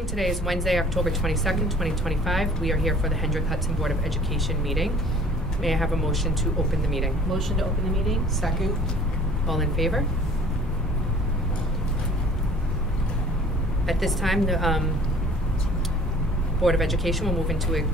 evening. Today is Wednesday, October 22nd, 2025. We are here for the Hendrick Hudson Board of Education meeting. May I have a motion to open the meeting? Motion to open the meeting. Second. All in favor? At this time, the Board of Education will move into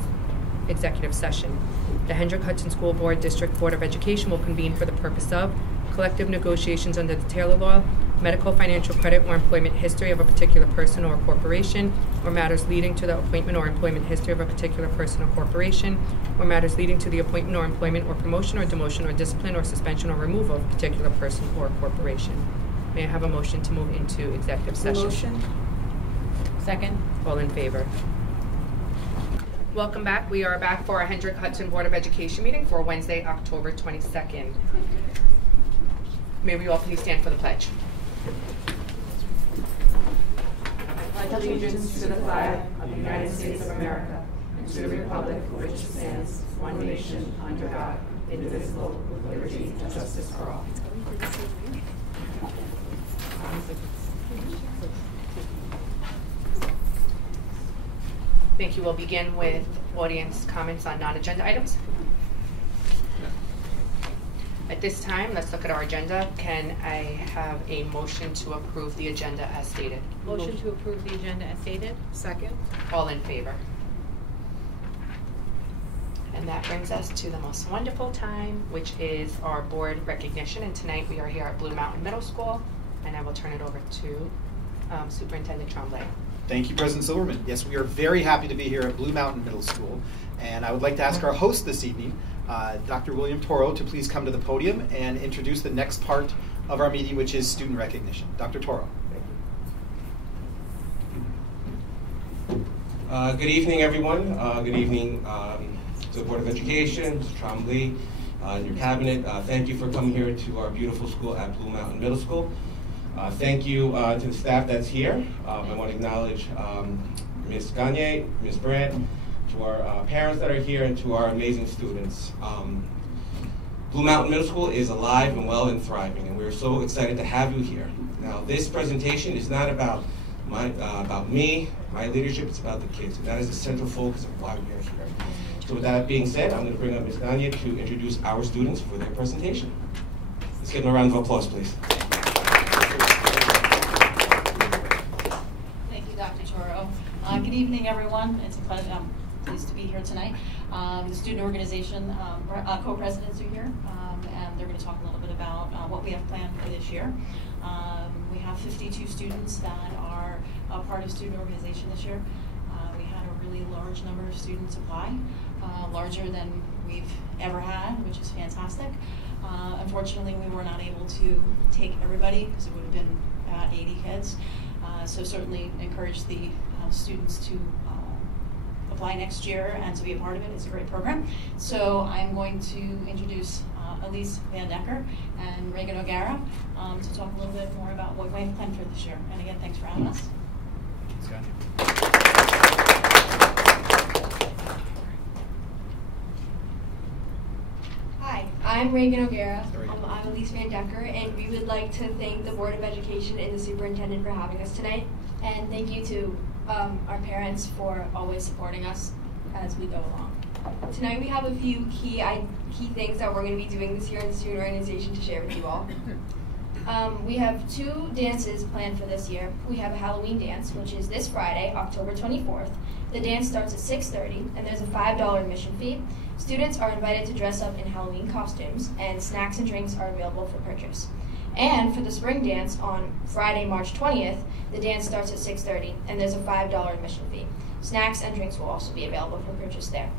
executive session. The Hendrick Hudson School Board District Board of Education will convene for the purpose of collective negotiations under the Taylor Law, medical, financial credit, or employment history of a particular person or corporation, or matters leading to the appointment or employment history of a particular person or corporation, or matters leading to the appointment or employment or promotion or demotion or discipline or suspension or removal of a particular person or corporation. May I have a motion to move into executive session? Motion. Second. All in favor? Welcome back. We are back for our Hendrick Hudson Board of Education meeting for Wednesday, October 22nd. May we all please stand for the pledge. I pledge allegiance to the flag of the United States of America and to the republic for which it stands, one nation, under God, indivisible, with liberty and justice for all. Thank you. We'll begin with audience comments on non-agenda items. At this time, let's look at our agenda. Can I have a motion to approve the agenda as stated? Motion to approve the agenda as stated. Second. All in favor? And that brings us to the most wonderful time, which is our board recognition. And tonight we are here at Blue Mountain Middle School, and I will turn it over to Superintendent Tremblay. Thank you, President Silverman. Yes, we are very happy to be here at Blue Mountain Middle School. And I would like to ask our host this evening, Dr. William Toro, to please come to the podium and introduce the next part of our meeting, which is student recognition. Dr. Toro. Good evening, everyone. Good evening to the Board of Education, Mr. Tremblay, and your cabinet. Thank you for coming here to our beautiful school at Blue Mountain Middle School. Thank you to the staff that's here. I want to acknowledge Ms. Gagne, Ms. Brandt, to our parents that are here, and to our amazing students. Blue Mountain Middle School is alive and well and thriving, and we're so excited to have you here. Now, this presentation is not about me, my leadership, it's about the kids, and that is the central focus of why we are here. So with that being said, I'm going to bring up Ms. Gagne to introduce our students for their presentation. Let's give them a round of applause, please. Good evening, everyone. It's a pleasure. I'm pleased to be here tonight. The student organization co-presidents are here, and they're going to talk a little bit about what we have planned for this year. We have 52 students that are a part of student organization this year. We had a really large number of students apply, larger than we've ever had, which is fantastic. Unfortunately, we were not able to take everybody because it would have been about 80 kids. So certainly encourage the students to apply next year and to be a part of it. It's a great program. So I'm going to introduce Elise Van Decker and Reagan O'Gara to talk a little bit more about what we have planned for this year. And again, thanks for having us. Hi, I'm Reagan O'Gara. I'm Elise Van Decker, and we would like to thank the Board of Education and the Superintendent for having us tonight. And thank you to our parents for always supporting us as we go along. Tonight we have a few key things that we're going to be doing this year in the student organization to share with you all. We have 2 dances planned for this year. We have a Halloween dance, which is this Friday, October 24th. The dance starts at 6:30, and there's a $5 admission fee. Students are invited to dress up in Halloween costumes, and snacks and drinks are available for purchase. And for the spring dance on Friday, March 20th, the dance starts at 6:30, and there's a $5 admission fee. Snacks and drinks will also be available for purchase there.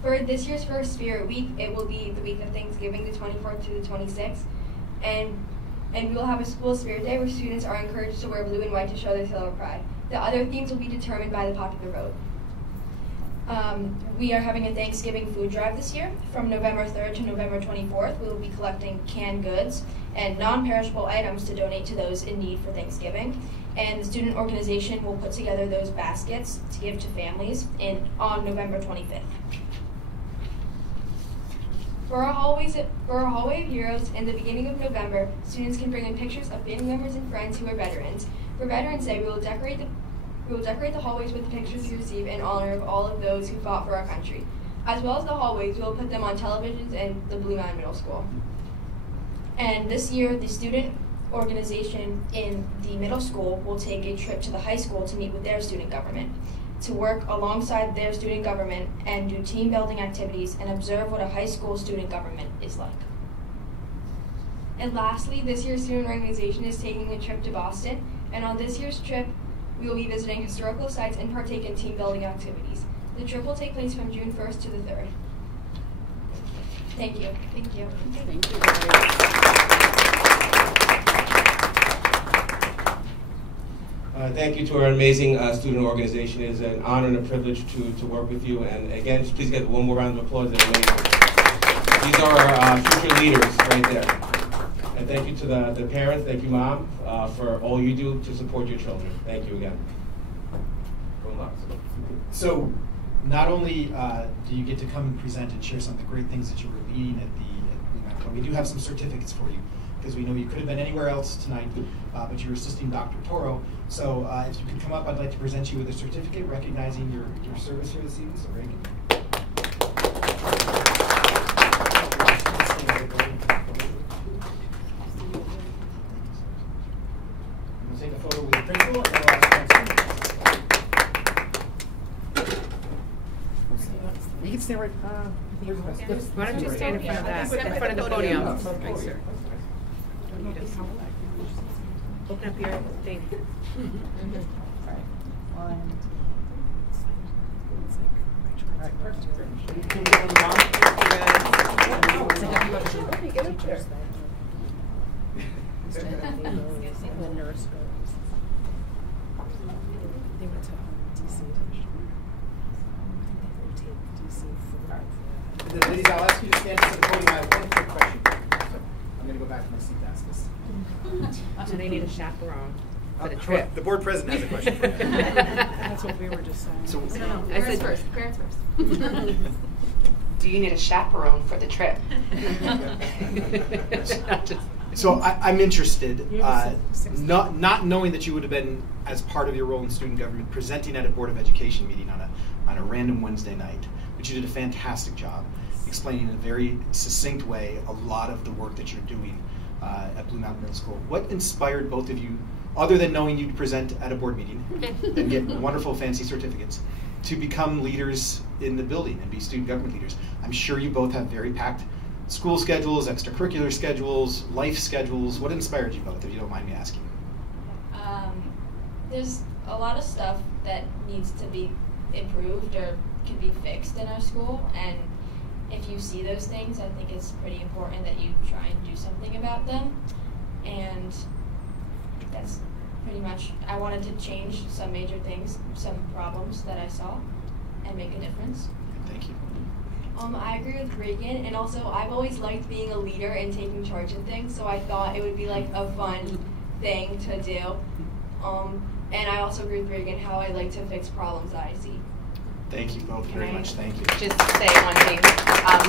For this year's First Spirit Week, it will be the week of Thanksgiving, the 24th to the 26th, and we will have a school spirit day where students are encouraged to wear blue and white to show their silver pride. The other themes will be determined by the popular vote. We are having a Thanksgiving food drive this year. From November 3rd to November 24th, we will be collecting canned goods and non-perishable items to donate to those in need for Thanksgiving. And the student organization will put together those baskets to give to families on November 25th. For our Hallway of Heroes, in the beginning of November, students can bring in pictures of family members and friends who are veterans. For Veterans Day, we will decorate the hallways with the pictures we receive in honor of all of those who fought for our country. As well as the hallways, we will put them on televisions in the Blue Mountain Middle School. And this year, the student organization in the middle school will take a trip to the high school to meet with their student government, to work alongside their student government and do team building activities and observe what a high school student government is like. And lastly, this year's student organization is taking a trip to Boston, and on this year's trip, we will be visiting historical sites and partake in team building activities. The trip will take place from June 1st to the 3rd. Thank you. Thank you. Thank you, guys. Thank you to our amazing student organization. It is an honor and a privilege to work with you. And again, please get one more round of applause. They're amazing. These are our future leaders right there. And thank you to the parents. Thank you, Mom, for all you do to support your children. Thank you again. So, not only do you get to come and present and share some of the great things that you were leading at Blue Mountain, but we do have some certificates for you, because we know you could have been anywhere else tonight, but you're assisting Dr. Toro. So if you could come up, I'd like to present you with a certificate recognizing your service here this evening. So Reagan. We'll take a photo with the principal, and then we'll ask you can stay right. Why don't you stand in front of that, in front of the podium? Right, sir. Open up your thing. Ladies, I'll ask you to stand to the podium. I have one quick question. So I'm going to go back to my seat to ask this. Do they need a chaperone for the Oh, trip? the board president has a question for you. That's what we were just saying. So, Parents first. Parents first. Do you need a chaperone for the trip? So I'm interested, not knowing that you would have been, as part of your role in student government, presenting at a Board of Education meeting on a random Wednesday night, but you did a fantastic job explaining in a very succinct way a lot of the work that you're doing at Blue Mountain Middle School. What inspired both of you, other than knowing you'd present at a board meeting and get wonderful fancy certificates, to become leaders in the building and be student government leaders? I'm sure you both have very packed school schedules, extracurricular schedules, life schedules. What inspired you both, if you don't mind me asking? There's a lot of stuff that needs to be improved or can be fixed in our school, and if you see those things, I think it's pretty important that you try and do something about them. And that's pretty much, I wanted to change some major things, some problems that I saw, and make a difference. Thank you. I agree with Reagan, and also I've always liked being a leader and taking charge of things, so I thought it would be like a fun thing to do. And I also agree with Reagan how I like to fix problems that I see. Thank you both very much. Thank you. Just say one thing.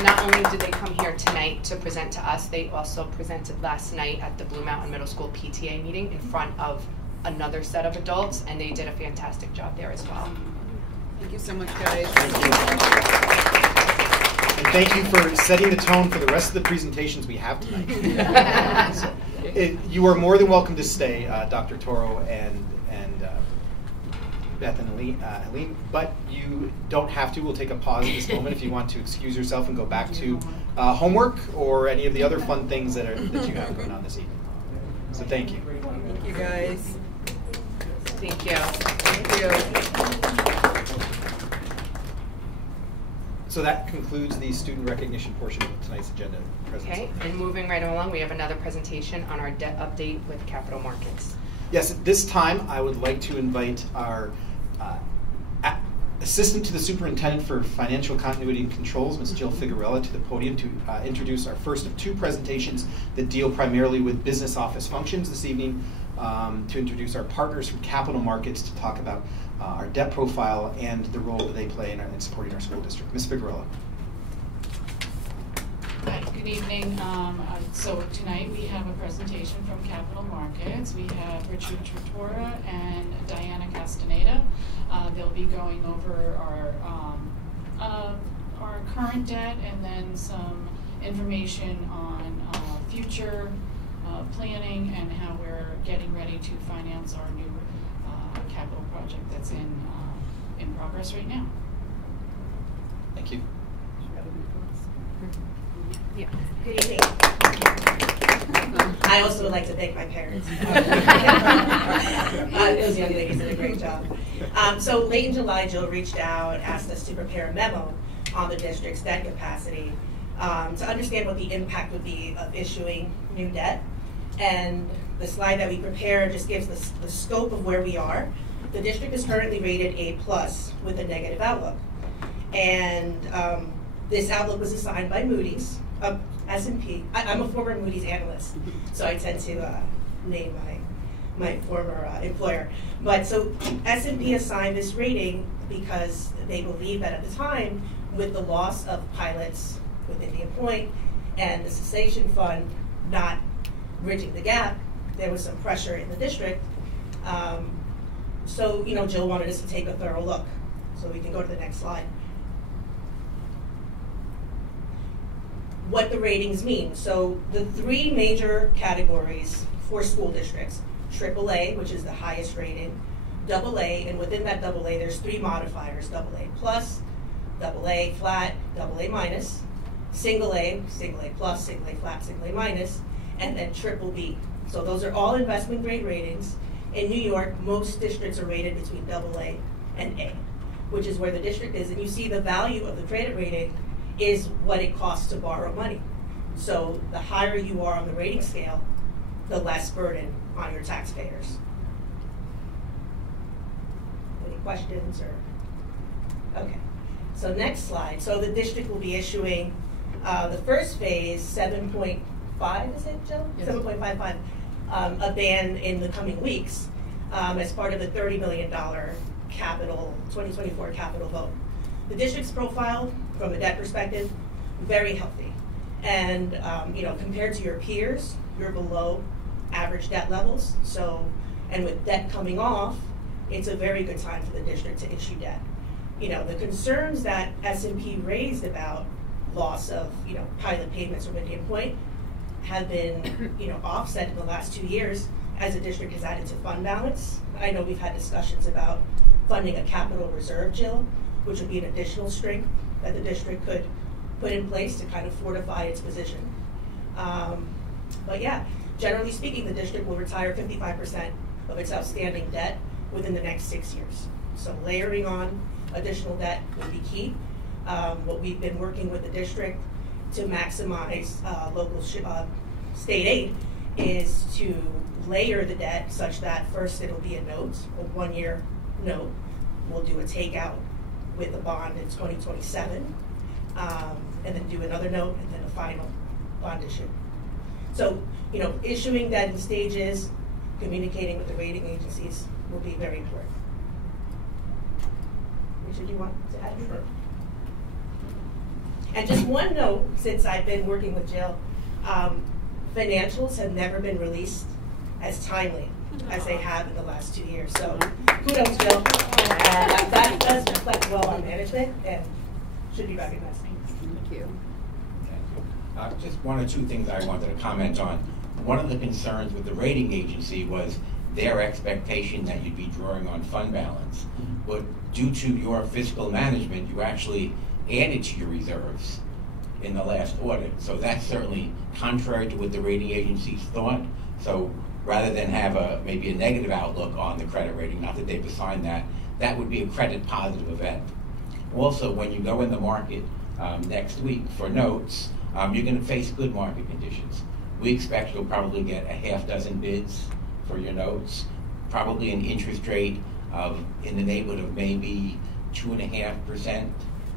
Not only did they come here tonight to present to us, they also presented last night at the Blue Mountain Middle School PTA meeting in front of another set of adults, and they did a fantastic job there as well. Thank you so much, guys. Thank you. And thank you for setting the tone for the rest of the presentations we have tonight. So, you are more than welcome to stay, Dr. Toro and Beth and Eileen, but you don't have to. We'll take a pause at this moment if you want to excuse yourself and go back to homework or any of the other fun things that you have going on this evening. So thank you. Thank you, guys. Thank you. Thank you. So that concludes the student recognition portion of tonight's agenda. Okay, and moving right along, we have another presentation on our debt update with capital markets. Yes, at this time, I would like to invite our Assistant to the Superintendent for Financial Continuity and Controls, Ms. Jill Figuerella, to the podium to introduce our first of two presentations that deal primarily with business office functions this evening, to introduce our partners from capital markets to talk about our debt profile and the role that they play in supporting our school district. Ms. Figuerella. Good evening. So tonight we have a presentation from Capital Markets. We have Richard Tortora and Diana Castaneda. They'll be going over our current debt and then some information on future planning and how we're getting ready to finance our new capital project that's in progress right now. Thank you. Yeah. Good evening. I also would like to thank my parents. Those young ladies did a great job. So late in July, Jill reached out, asked us to prepare a memo on the district's debt capacity to understand what the impact would be of issuing new debt. And the slide that we prepared just gives the scope of where we are. The district is currently rated A+ with a negative outlook. And this outlook was assigned by Moody's. S&P. I'm a former Moody's analyst, so I tend to name my former employer. But so S&P assigned this rating because they believe that at the time, with the loss of pilots with Indian Point and the cessation fund not bridging the gap, there was some pressure in the district. So Jill wanted us to take a thorough look. So we can go to the next slide. What the ratings mean. So the three major categories for school districts: AAA, which is the highest rating, AA, and within that AA, there's three modifiers: AA+, AA flat, AA minus, single A plus, single A flat, single A minus, and then BBB. So those are all investment grade ratings. In New York, most districts are rated between AA and A, which is where the district is. And you see the value of the credit rating is what it costs to borrow money. So the higher you are on the rating scale, the less burden on your taxpayers. Any questions or? Okay. So next slide. So the district will be issuing the first phase, 7.5, is it, Jill? Yes. 7.55, a ban in the coming weeks as part of the $30 million capital, 2024 capital vote. The district's profile, from a debt perspective, very healthy. And compared to your peers, you're below average debt levels. So, and with debt coming off, it's a very good time for the district to issue debt. The concerns that S&P raised about loss of, pilot payments from Indian Point have been, offset in the last 2 years as the district has added to fund balance. I know we've had discussions about funding a capital reserve, Jill, which would be an additional strength that the district could put in place to kind of fortify its position. But yeah, generally speaking, the district will retire 55% of its outstanding debt within the next 6 years. So layering on additional debt would be key. What we've been working with the district to maximize local state aid is to layer the debt such that first it'll be a note, a 1-year note. We'll do a takeout with a bond in 2027, and then do another note and then a final bond issue. So, issuing that in stages, communicating with the rating agencies will be very important. Richard, do you want to add anything? Sure. And just one note, since I've been working with Jill, financials have never been released as timely as they have in the last 2 years. So kudos, Jill. That does reflect well on management and should be recognized. Thank you. Just one or two things I wanted to comment on. One of the concerns with the rating agency was their expectation that you'd be drawing on fund balance. But due to your fiscal management, you actually added to your reserves in the last audit. So that's certainly contrary to what the rating agencies thought. So rather than have maybe a negative outlook on the credit rating, not that they've assigned that, that would be a credit positive event. Also, when you go in the market next week for notes, you're going to face good market conditions. We expect you'll probably get a half dozen bids for your notes, probably an interest rate of in the neighborhood of maybe 2.5%,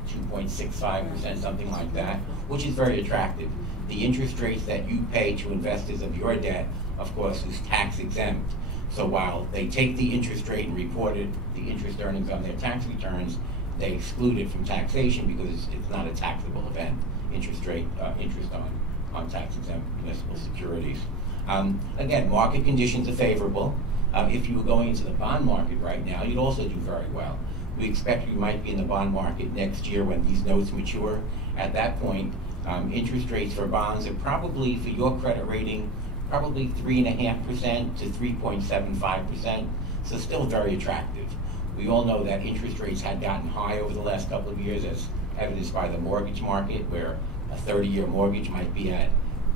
2.65%, something like that, which is very attractive. The interest rates that you pay to investors of your debt, of course, is tax exempt. So while they take the interest rate and report it, the interest earnings on their tax returns, they exclude it from taxation because it's not a taxable event, interest on on tax-exempt municipal securities. Again, market conditions are favorable. If you were going into the bond market right now, you'd also do very well. We expect you might be in the bond market next year when these notes mature. At that point, interest rates for bonds are probably, for your credit rating, probably 3.5% to 3.75%, so still very attractive. We all know that interest rates had gotten high over the last couple of years, as evidenced by the mortgage market, where a 30-year mortgage might be at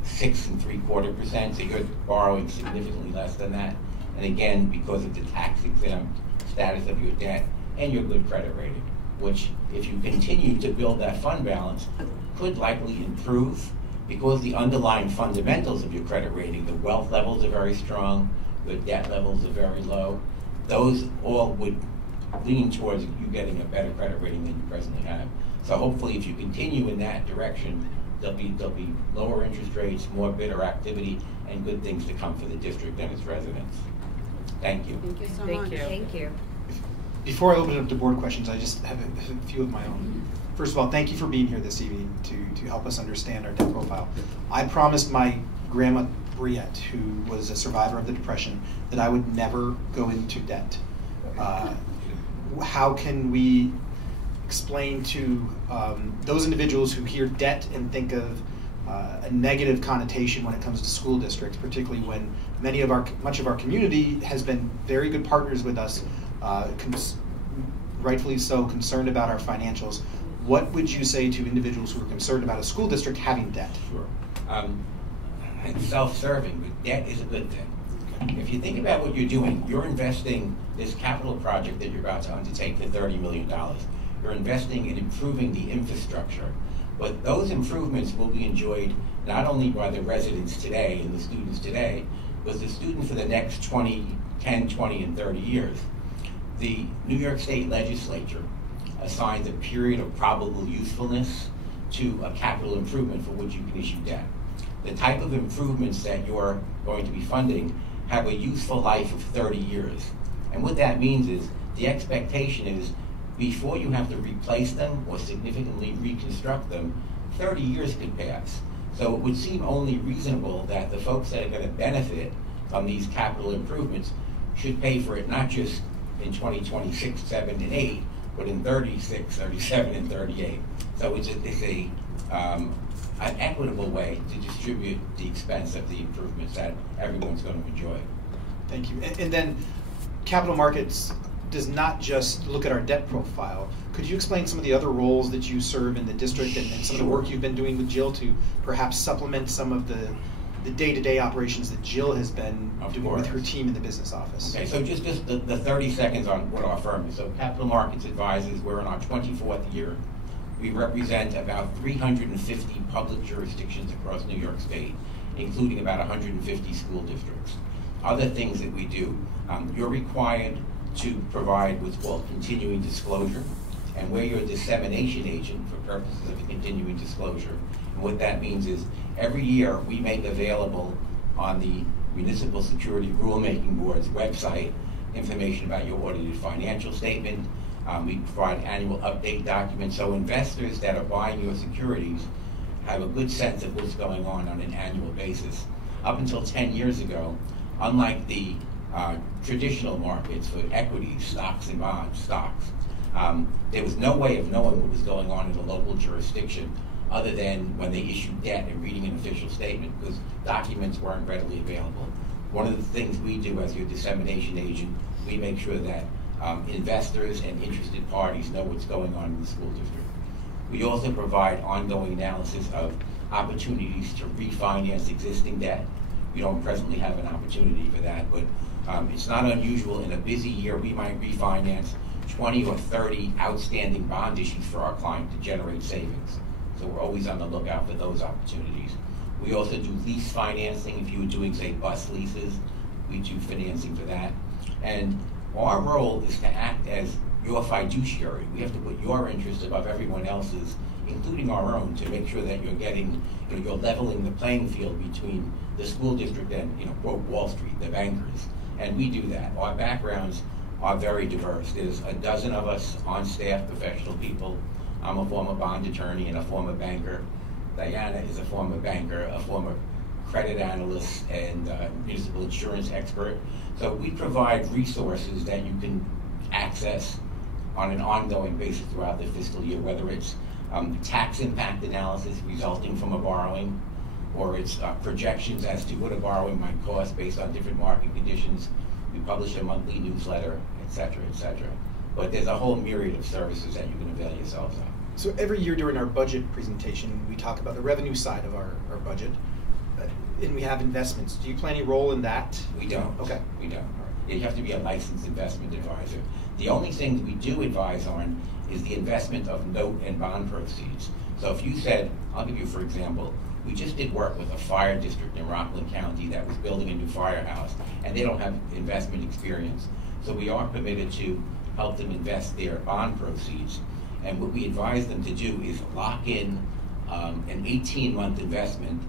6.75%, so you're borrowing significantly less than that. And again, because of the tax-exempt status of your debt and your good credit rating, which, if you continue to build that fund balance, could likely improve because the underlying fundamentals of your credit rating, the wealth levels are very strong, the debt levels are very low. Those all would lean towards you getting a better credit rating than you presently have. So hopefully, if you continue in that direction, there'll be lower interest rates, more bidder activity, and good things to come for the district and its residents. Thank you. Thank you so Thank much. you. Thank you. Before I open it up to board questions, I just have a few of my own. First of all, thank you for being here this evening to help us understand our debt profile. I promised my grandma Briette, who was a survivor of the Depression, that I would never go into debt. How can we explain to those individuals who hear debt and think of a negative connotation when it comes to school districts, particularly when much of our community has been very good partners with us, rightfully so, concerned about our financials? What would you say to individuals who are concerned about a school district having debt? Sure. It's self-serving, but debt is a good thing. Okay. If you think about what you're doing, you're investing this capital project that you're about to undertake for $30 million. You're investing in improving the infrastructure. But those improvements will be enjoyed not only by the residents today and the students today, but the students for the next 10, 20, and 30 years. The New York State Legislature assigns a period of probable usefulness to a capital improvement for which you can issue debt. The type of improvements that you're going to be funding have a useful life of 30 years. And what that means is the expectation is before you have to replace them or significantly reconstruct them, 30 years could pass. So it would seem only reasonable that the folks that are going to benefit from these capital improvements should pay for it not just in 2026, 7, and 8, but in 36, 37, and 38. So it's an equitable way to distribute the expense of the improvements that everyone's going to enjoy. Thank you. And then capital markets does not just look at our debt profile. Could you explain some of the other roles that you serve in the district and some of the work you've been doing with Jill to perhaps supplement some of the day-to-day operations that Jill has been doing with her team in the business office? Okay, so just the 30 seconds on what our firm is. So Capital Markets Advisors, we're in our 24th year. We represent about 350 public jurisdictions across New York State, including about 150 school districts. Other things that we do, you're required to provide what's called continuing disclosure, and we're your dissemination agent for purposes of continuing disclosure. And what that means is every year we make available on the Municipal Security Rulemaking Board's website information about your audited financial statement. We provide annual update documents, so investors that are buying your securities have a good sense of what's going on an annual basis. Up until 10 years ago, unlike the traditional markets for equities, stocks and bonds, there was no way of knowing what was going on in a local jurisdiction other than when they issued debt and reading an official statement, because documents weren't readily available. One of the things we do as your dissemination agent, we make sure that investors and interested parties know what's going on in the school district. We also provide ongoing analysis of opportunities to refinance existing debt. We don't presently have an opportunity for that, but it's not unusual in a busy year we might refinance 20 or 30 outstanding bond issues for our client to generate savings. So we're always on the lookout for those opportunities. We also do lease financing. If you were doing, say, bus leases, we do financing for that. And our role is to act as your fiduciary. We have to put your interest above everyone else's, including our own, to make sure that you're getting, you're leveling the playing field between the school district and, quote, Wall Street, the bankers. And we do that. Our backgrounds are very diverse. There's a dozen of us on staff, professional people. I'm a former bond attorney and a former banker. Diana is a former banker, a former credit analyst, and municipal insurance expert. So we provide resources that you can access on an ongoing basis throughout the fiscal year, whether it's tax impact analysis resulting from a borrowing, or it's projections as to what a borrowing might cost based on different market conditions. We publish a monthly newsletter, et cetera, et cetera. But there's a whole myriad of services that you can avail yourselves of. So every year during our budget presentation, we talk about the revenue side of our budget, and we have investments. Do you play any role in that? We don't. Okay. We don't. You have to be a licensed investment advisor. The only things we do advise on is the investment of note and bond proceeds. So if you said, I'll give you for example, we just did work with a fire district in Rockland County that was building a new firehouse, and they don't have investment experience. So we are permitted to help them invest their bond proceeds. And what we advise them to do is lock in an 18-month investment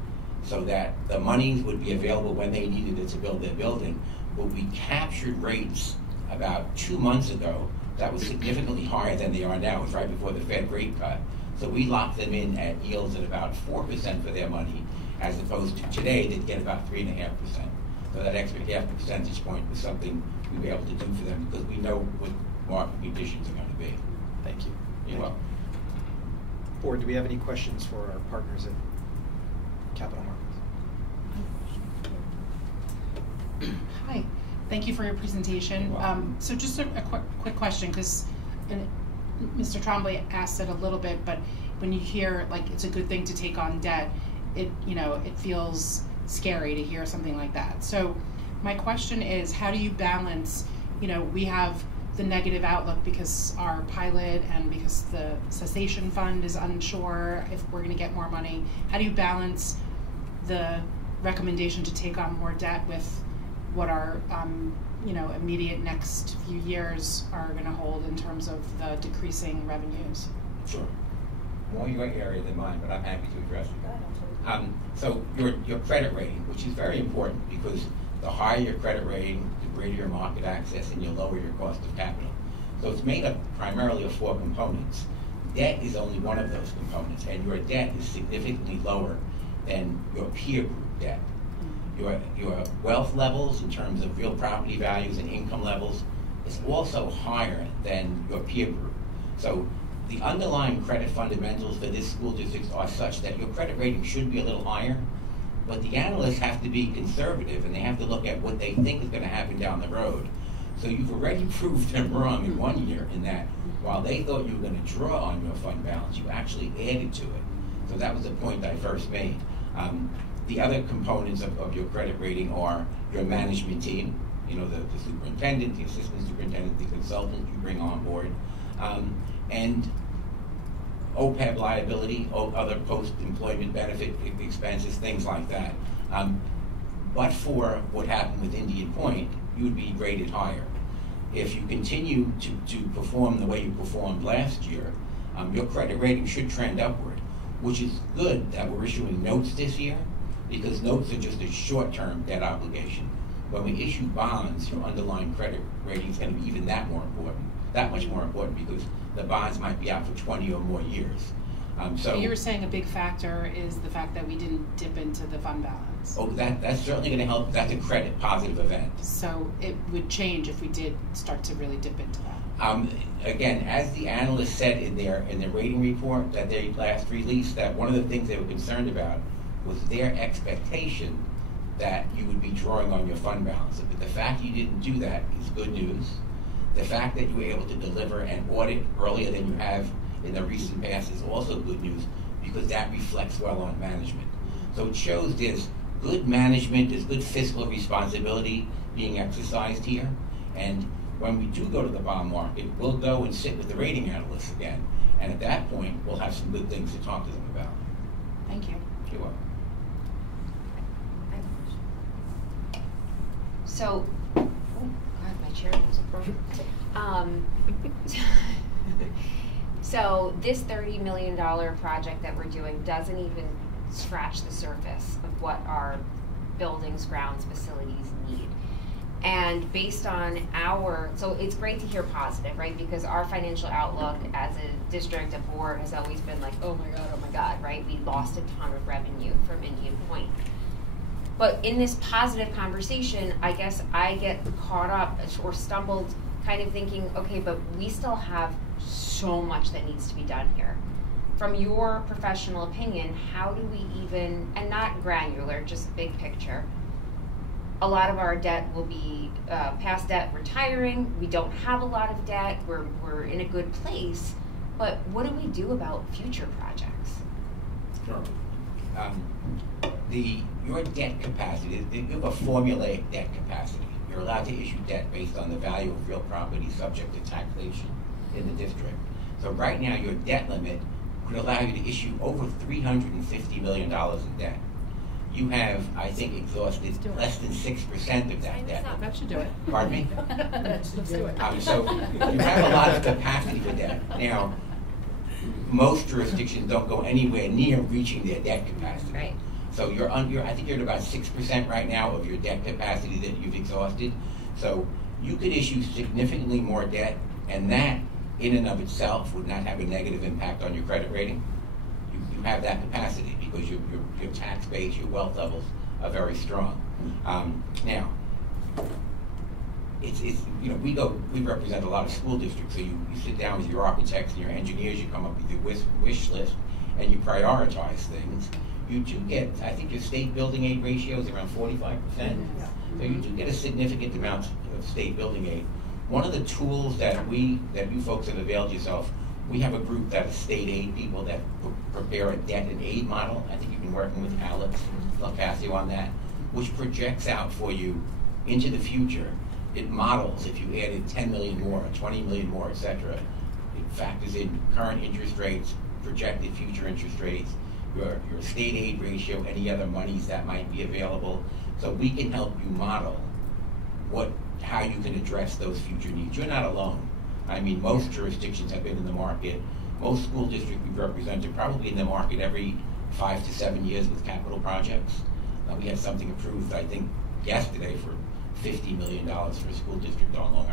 so that the monies would be available when they needed it to build their building. But we captured rates about 2 months ago that was significantly higher than they are now. It was right before the Fed rate cut. So we locked them in at yields at about 4% for their money, as opposed to today they'd get about 3.5%. So that extra half percentage point was something we'd be able to do for them because we know what market conditions are going to be. Thank you. You're welcome. Board, do we have any questions for our partners at Capital Markets? Hi, thank you for your presentation. So just a quick question, because Mr. Trombley asked it a little bit, but when you hear like it's a good thing to take on debt, it feels scary to hear something like that. So my question is, how do you balance, we have the negative outlook because our pilot and because the cessation fund is unsure if we're going to get more money. How do you balance the recommendation to take on more debt with what our immediate next few years are going to hold in terms of the decreasing revenues? Sure. More your area than mine, but I'm happy to address it. So your credit rating, which is very important because the higher your credit rating, the greater your market access, and you'll lower your cost of capital. So it's made up primarily of 4 components. Debt is only one of those components, and your debt is significantly lower than your peer group debt. Your wealth levels in terms of real property values and income levels is also higher than your peer group. So the underlying credit fundamentals for this school district are such that your credit rating should be a little higher, but the analysts have to be conservative and they have to look at what they think is going to happen down the road. So you've already proved them wrong in 1 year in that while they thought you were going to draw on your fund balance, you actually added to it. So that was the point I first made. The other components of your credit rating are your management team, the superintendent, the assistant superintendent, the consultant you bring on board, and OPEB liability, other post-employment benefit expenses, things like that. But for what happened with Indian Point, you would be rated higher. If you continue to perform the way you performed last year, your credit rating should trend upward, which is good that we're issuing notes this year, because notes are just a short-term debt obligation. When we issue bonds, your underlying credit rating is going to be even that much more important, because the bonds might be out for 20 or more years. So you were saying a big factor is the fact that we didn't dip into the fund balance. Oh, that's certainly going to help. That's a credit positive event. So it would change if we did start to really dip into that. Again, as the analysts said in their rating report that they last released, that one of the things they were concerned about was their expectation that you would be drawing on your fund balance. But the fact you didn't do that is good news. The fact that you were able to deliver an audit earlier than you have in the recent past is also good news, because that reflects well on management. So it shows there's good management, there's good fiscal responsibility being exercised here. And when we do go to the bond market, we'll go and sit with the rating analysts again. And at that point, we'll have some good things to talk to them about. Thank you. You're welcome. So, oh God, my chair was broken. So this $30 million project that we're doing doesn't even scratch the surface of what our buildings, grounds, facilities need. And based on so it's great to hear positive, right? Because our financial outlook as a district, a board, has always been like, oh my God, right? We lost a ton of revenue from Indian Point. But in this positive conversation, I guess I get caught up or stumbled kind of thinking, okay, but we still have so much that needs to be done here. From your professional opinion, how do we even, and not granular, just big picture, a lot of our debt will be past debt retiring. We don't have a lot of debt. We're in a good place. But what do we do about future projects? Sure. Your debt capacity, you have a formulaic debt capacity. You're allowed to issue debt based on the value of real property subject to taxation in the district. So right now, your debt limit could allow you to issue over $350 million in debt. You have, I think, exhausted less than 6% of that debt. That should do it. Pardon me? Let's do it. So you have a lot of capacity for debt. Now, most jurisdictions don't go anywhere near reaching their debt capacity. Right. So I think you're at about 6% right now of your debt capacity that you've exhausted. So you could issue significantly more debt, and that in and of itself would not have a negative impact on your credit rating. You have that capacity because your tax base, your wealth levels are very strong. Now, we represent a lot of school districts, so you sit down with your architects and your engineers, you come up with your wish list, and you prioritize things. You do get, I think your state building aid ratio is around 45%. So you do get a significant amount of state building aid. One of the tools that you folks have availed yourself, we have a group that is state aid people that prepare a debt and aid model. I think you've been working with Alex LaCasio on that, which projects out for you into the future. It models if you added 10 million more, 20 million more, etc. It factors in current interest rates, projected future interest rates, your state aid ratio, any other monies that might be available. So we can help you model how you can address those future needs. You're not alone. I mean, most jurisdictions have been in the market. Most school districts we've represented probably in the market every 5 to 7 years with capital projects. We had something approved, I think, yesterday for $50 million for a school district on Long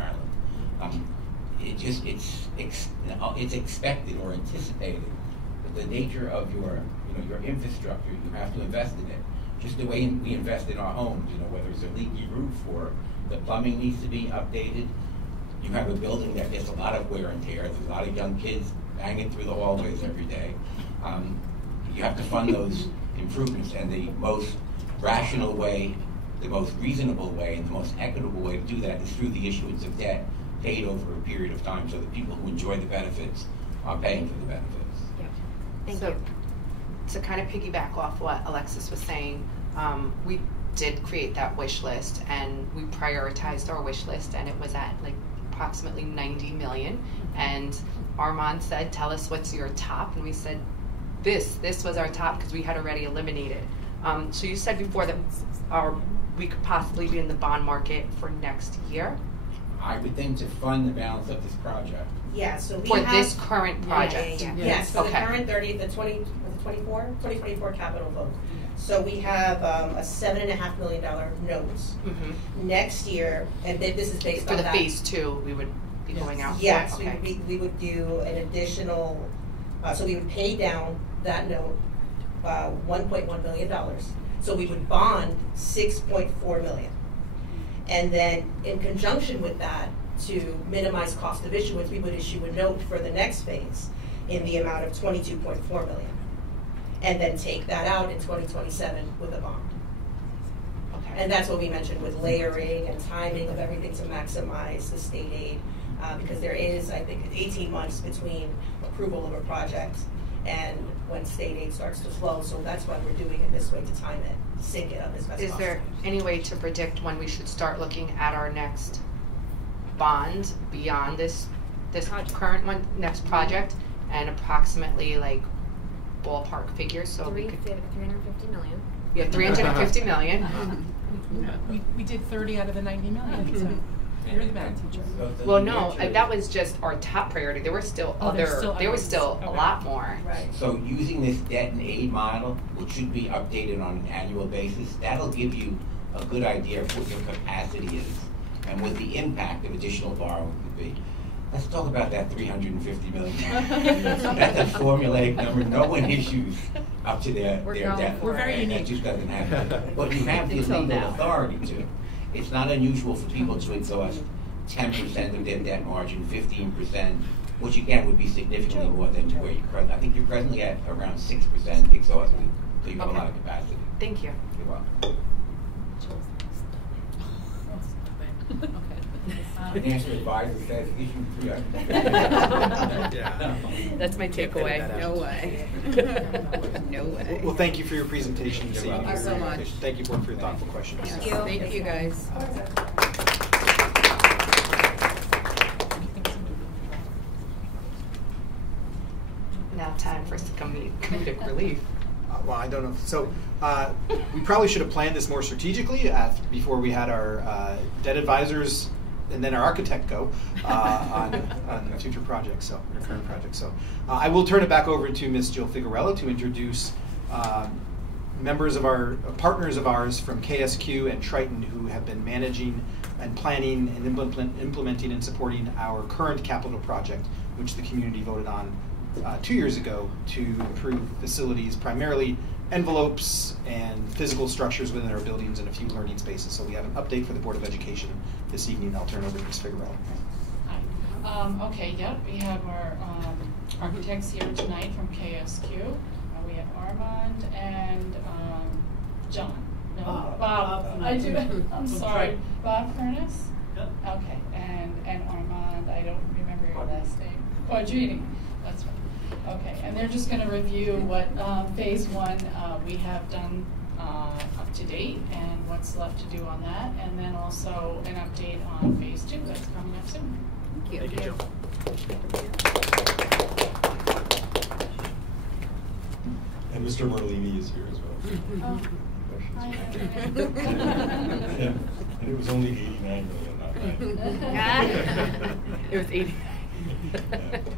Island. It's expected or anticipated that the nature of your infrastructure, you have to invest in it. Just the way we invest in our homes, whether it's a leaky roof or the plumbing needs to be updated. You have a building that gets a lot of wear and tear. There's a lot of young kids banging through the hallways every day. You have to fund those improvements, and the most rational way, the most reasonable way, and the most equitable way to do that is through the issuance of debt paid over a period of time, so the people who enjoy the benefits are paying for the benefits. Yeah. Thank So, you. to kind of piggyback off what Alexis was saying, we did create that wish list, and we prioritized our wish list, and it was at like approximately 90 million. And Armand said, tell us what's your top, and we said this was our top because we had already eliminated. So you said before that we could possibly be in the bond market for next year. I would think to fund the balance of this project. Yeah, so we For have, this current project. Yes, for the Okay. current 2024 capital vote. So we have a $7.5 million notes. Mm-hmm. Next year, and this is based For on the that. phase 2, we would be going out for. Yes, Okay. we would do an additional, so we would pay down that note, $1.1 million. So we would bond $6.4 million. And then in conjunction with that, to minimize cost of issuance, we would issue a note for the next phase in the amount of $22.4 million. And then take that out in 2027 with a bond. Okay. And that's what we mentioned with layering and timing of everything to maximize the state aid, because there is, I think, 18 months between approval of a project and when state aid starts to flow. So that's why we're doing it this way, to time it, to sync it up as best Is possible. there any way to predict when we should start looking at our next bond beyond this current one, next project, and approximately like ballpark figures, so we could. 350 million. Yeah, 350 million. We did 30 out of the 90 million, so you're the math teacher. Well, no, that was just our top priority. There were still there was still a lot more. Right. So using this debt and aid model, which should be updated on an annual basis, that'll give you a good idea of what your capacity is and what the impact of additional borrowing could be. Let's talk about that $350 million. That's a formulaic number. No one issues up to their debt. We're very unique. That just doesn't happen. But you have the legal authority to. It's not unusual for people to exhaust 10% of their debt margin, 15%, which again would be significantly more than where you're currently. I think you're presently at around 6% exhausted, so you have a lot of capacity. Thank you. You're welcome. Financial advisor says issue 300. Yeah. That's my takeaway. No way. No way. Well, thank you for your presentation this evening. Thank you so much. Thank you, Board, for your thoughtful questions. Thank you. Thank you, guys. Now time for some comedic relief. Well, I don't know. So we probably should have planned this more strategically before we had our debt advisors and then our architect go on future projects, or current projects. So I will turn it back over to Ms. Jill Figuerella to introduce members of our partners of ours from KSQ and Triton who have been managing and planning and implementing and supporting our current capital project, which the community voted on 2 years ago to improve facilities, primarily envelopes and physical structures within our buildings and a few learning spaces. So we have an update for the Board of Education this evening. I'll turn over to Ms. Figueroa. Hi. Okay, yep, we have our architects here tonight from KSQ. We have Armand and John. No, Bob. I do. I'm sorry. Bob Furness? Yep. Okay, and Armand, I don't remember your last name. Quadrini. That's right. Okay, and they're just going to review what phase one we have done up to date and what's left to do on that, and then also an update on phase two that's coming up soon. Thank you. Thank you, Jill. And Mr. Merlini is here as well. Oh. Hi. And it was only 89 million, not 90. It was 80.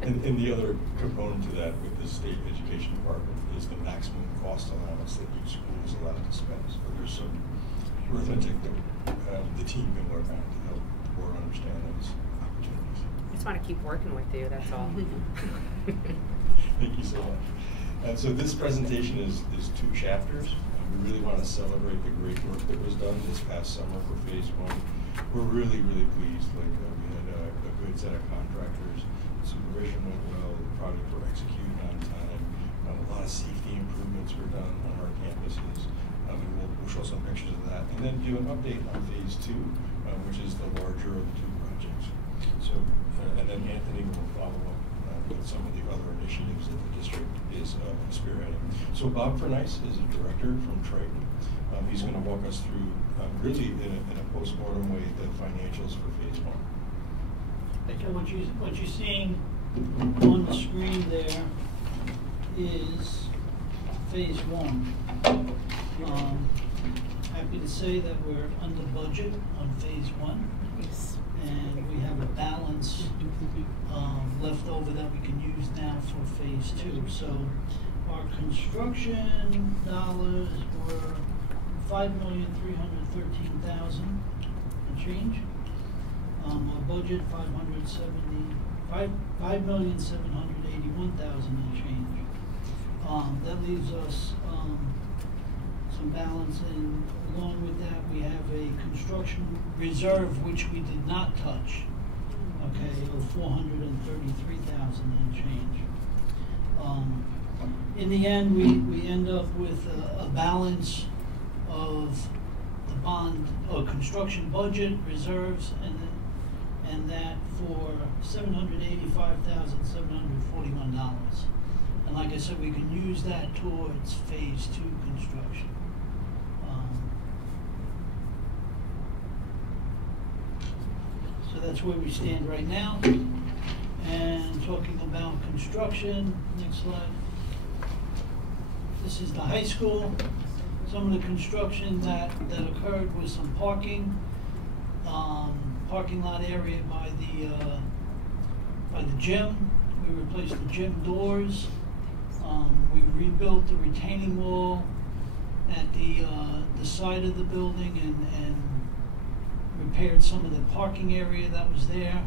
And the other component to that with the state education department is the maximum cost allowance that each school is allowed to spend. So there's some arithmetic that the team can work on to help the board understand those opportunities. I just want to keep working with you, that's all. Thank you so much. And so this presentation is 2 chapters. We really want to celebrate the great work that was done this past summer for phase one. We're really, really pleased. We had a good set of contractors. Supervision went well. The project were executed on time. A lot of safety improvements were done on our campuses. And we'll show some pictures of that, and then do an update on phase two, which is the larger of the 2 projects. So, and then Anthony will follow up with some of the other initiatives that the district is spearheading. So Bob Furness is a director from Triton. He's going to walk us through, really in a post-mortem way, the financials for phase one. So what you're seeing on the screen there is phase one. Happy to say that we're under budget on phase one. Yes. And we have a balance left over that we can use now for phase two. So our construction dollars were $5,313,000 and change. Our budget $5,781,000 and change. That leaves us some balance, and along with that we have a construction reserve which we did not touch, okay, of $433,000 and change. In the end, we end up with a balance of the bond or construction budget reserves and that for $785,741. And like I said, we can use that towards phase two construction. So that's where we stand right now. And talking about construction, next slide. This is the high school. Some of the construction that occurred was some parking lot area by the gym. We replaced the gym doors. We rebuilt the retaining wall at the side of the building and repaired some of the parking area that was there.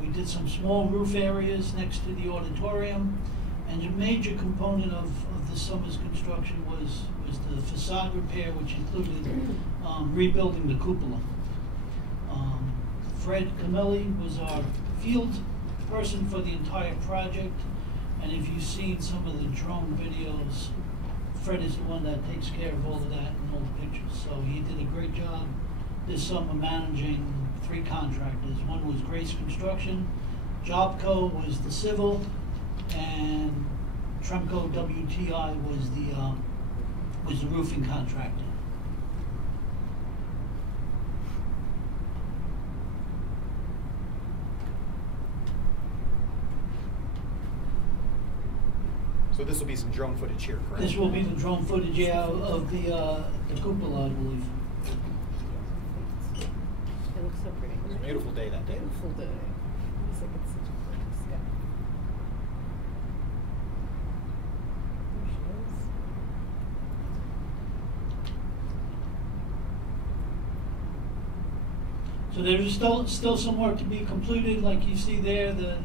We did some small roof areas next to the auditorium, and a major component of the summer's construction was the facade repair, which included rebuilding the cupola. Fred Camilli was our field person for the entire project, and if you've seen some of the drone videos, Fred is the one that takes care of all of that and all the pictures. So he did a great job this summer managing 3 contractors. One was Grace Construction, Jobco was the civil, and Tremco WTI was the roofing contractor. So this will be some drone footage here, correct? This will be the drone footage, yeah, of the cupola, I believe. It looks so pretty. It was a beautiful day that day. Beautiful day. Looks like it's such a gorgeous sky. There she is. So there's still some work to be completed, like you see there, the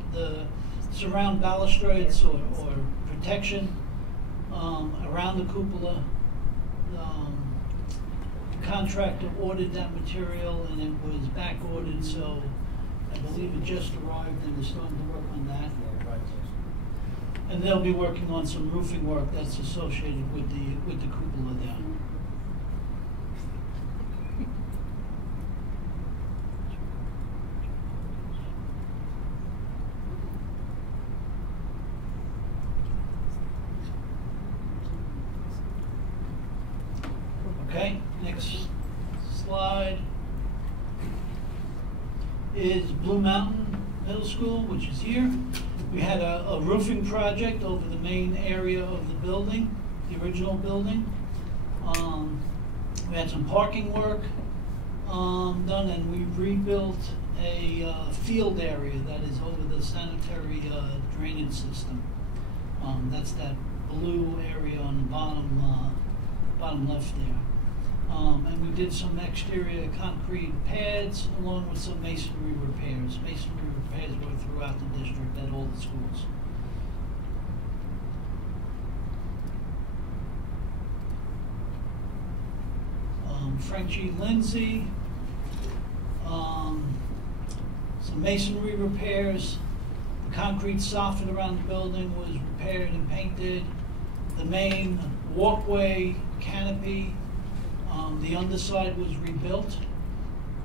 surround balustrades or protection around the cupola. The contractor ordered that material and it was back ordered, so I believe it just arrived and they're starting to work on that. And they'll be working on some roofing work that's associated with the cupola there. Okay, next slide is Blue Mountain Middle School, which is here. We had a roofing project over the main area of the building, the original building. We had some parking work done, and we rebuilt a field area that is over the sanitary drainage system. That's that blue area on the bottom left there. And we did some exterior concrete pads along with some masonry repairs. Masonry repairs were throughout the district at all the schools. Frank G. Lindsay, some masonry repairs. The concrete soffit around the building was repaired and painted. The main walkway canopy, the underside was rebuilt.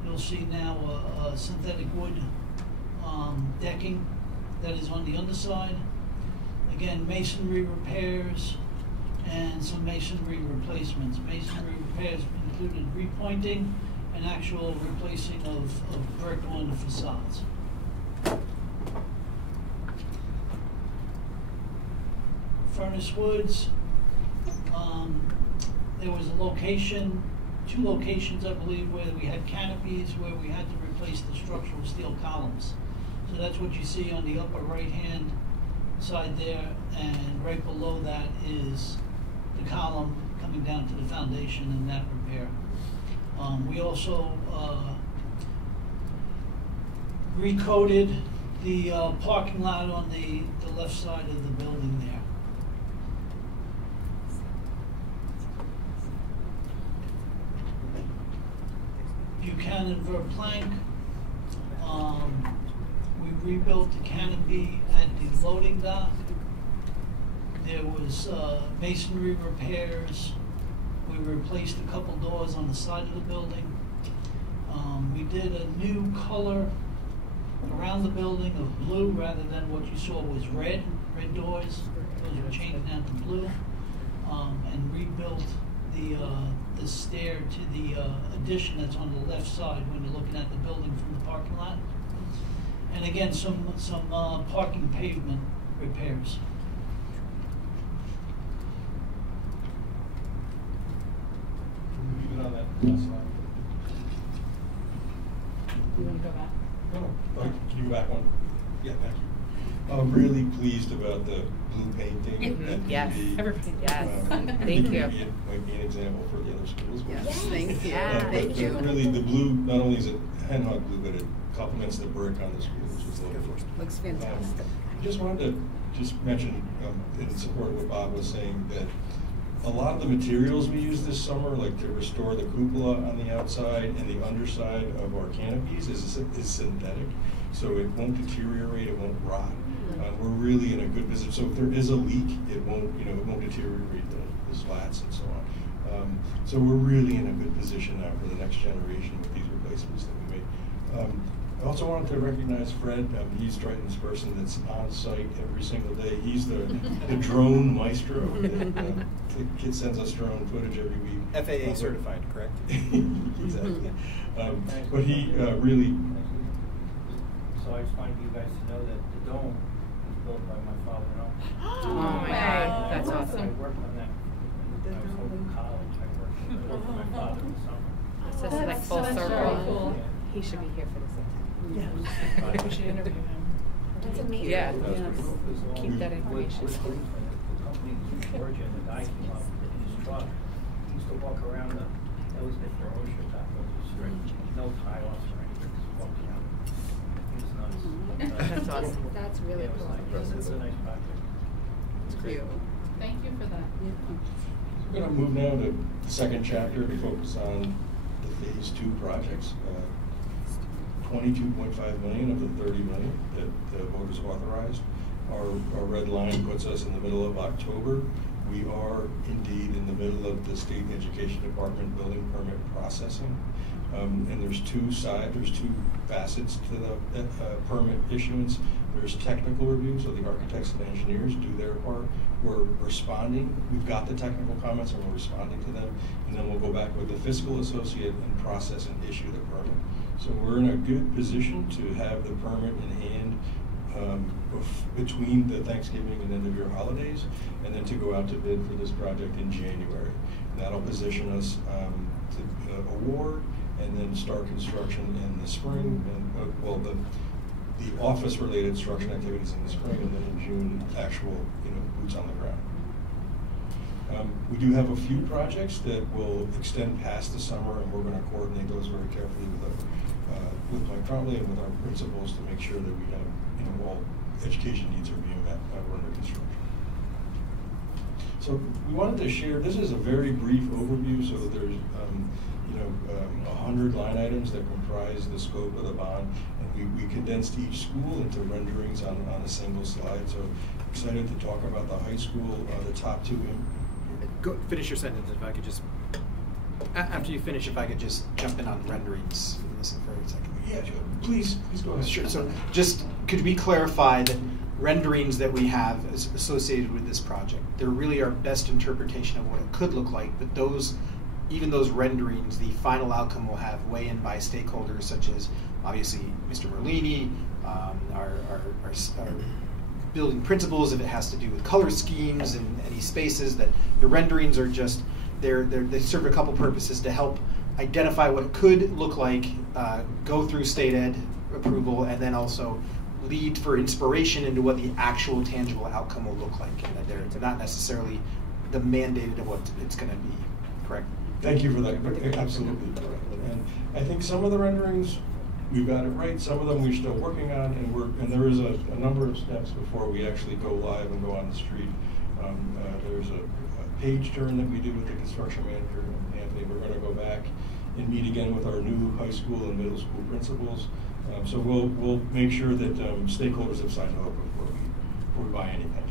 You'll see now a synthetic wood decking that is on the underside. Again, masonry repairs and some masonry replacements. Masonry repairs included repointing and actual replacing of brick on the facades. Furnace Woods, there was a location, 2 locations I believe, where we had canopies where we had to replace the structural steel columns. So that's what you see on the upper right hand side there, and right below that is the column coming down to the foundation and that repair. We also recoated the parking lot on the left side of the building there. Buchanan Verplank, we rebuilt the canopy at the loading dock. There was masonry repairs. We replaced a couple doors on the side of the building. We did a new color around the building of blue rather than what you saw was red doors. Those were changed down to blue, and rebuilt the stair to the addition that's on the left side when you're looking at the building from the parking lot. And again, some parking pavement repairs. Leave it on that last slide. You want to go back? No. Can you go back one? Yeah, thank you. I'm really pleased about the blue painting at and Yes. maybe, Everybody. Yes. Thank maybe you. It might be an example for the other schools. Yes, Yes. thank you. Yeah. But Thank you. really, the blue, not only is it hen hog blue, but it complements the brick on the school, which is lovely. Looks fantastic. I just wanted to just mention, in support of what Bob was saying, that a lot of the materials we use this summer, like to restore the cupola on the outside and the underside of our canopies, is synthetic, so it won't deteriorate, it won't rot. We're really in a good position. So if there is a leak, it won't deteriorate the slats and so on. So we're really in a good position now for the next generation with these replacements that we make. I also wanted to recognize Fred. He's Triton's person that's on site every single day. He's the drone maestro. The kid sends us drone footage every week. FAA certified, correct? Exactly. But he really. So I just wanted you guys to know that the dome was built by my father-in-law. Oh my God, that's awesome. I worked on that. I was home in college. I worked with my father in the summer. So this is like full circle. He should be here for this. Yeah. We should interview him. That's amazing. Yeah. Keep that information. The company was in Georgia, and the guy came up in his truck. He used to walk around that was Mr. OSHA, that was straight, no tie-offs or anything, just walk around. He was nuts. That's awesome. That's really Yeah, it was cool. nice. It's a nice project. It's great. Thank you for that. We're going to move now to the second chapter to focus on the phase 2 projects. 22.5 million of the 30 million that the voters authorized. Our red line puts us in the middle of October. We are indeed in the middle of the State Education Department building permit processing. And there's two facets to the permit issuance. There's technical review, so the architects and engineers do their part. We're responding. We've got the technical comments and we're responding to them. And then we'll go back with the fiscal associate and process and issue the permit. So we're in a good position to have the permit in hand between the Thanksgiving and end of year holidays, and then to go out to bid for this project in January. And that'll position us to award and then start construction in the spring, and the office-related construction activities in the spring, and then in June, actual boots on the ground. We do have a few projects that will extend past the summer, and we're going to coordinate those very carefully with Mike Trombley and with our principals to make sure that we have all education needs are being met while we're under construction. So we wanted to share. This is a very brief overview. So there's 100 line items that comprise the scope of the bond, and we condensed each school into renderings on a single slide. So excited to talk about the high school, the top two. Go finish your sentence. If I could just, after you finish, if I could just jump in on renderings in this for a second. Yeah, sure. Please go ahead. Sure. So just could we clarify that renderings that we have associated with this project, they're really our best interpretation of what it could look like, but even those renderings, the final outcome will have weigh-in by stakeholders such as obviously Mr. Merlini, our building principals if it has to do with color schemes and any spaces. That the renderings are just they serve a couple purposes to help identify what it could look like, go through state ed approval, and then also lead for inspiration into what the actual tangible outcome will look like. And that they're not necessarily the mandated of what it's going to be. Correct? Thank you for that. Absolutely correct. And I think some of the renderings we've got it right. Some of them we're still working on, and there is a number of steps before we actually go live and go on the street. There's a page turn that we do with the construction manager, Anthony. We're going to go back and meet again with our new high school and middle school principals. So we'll make sure that stakeholders have signed up before we buy anything.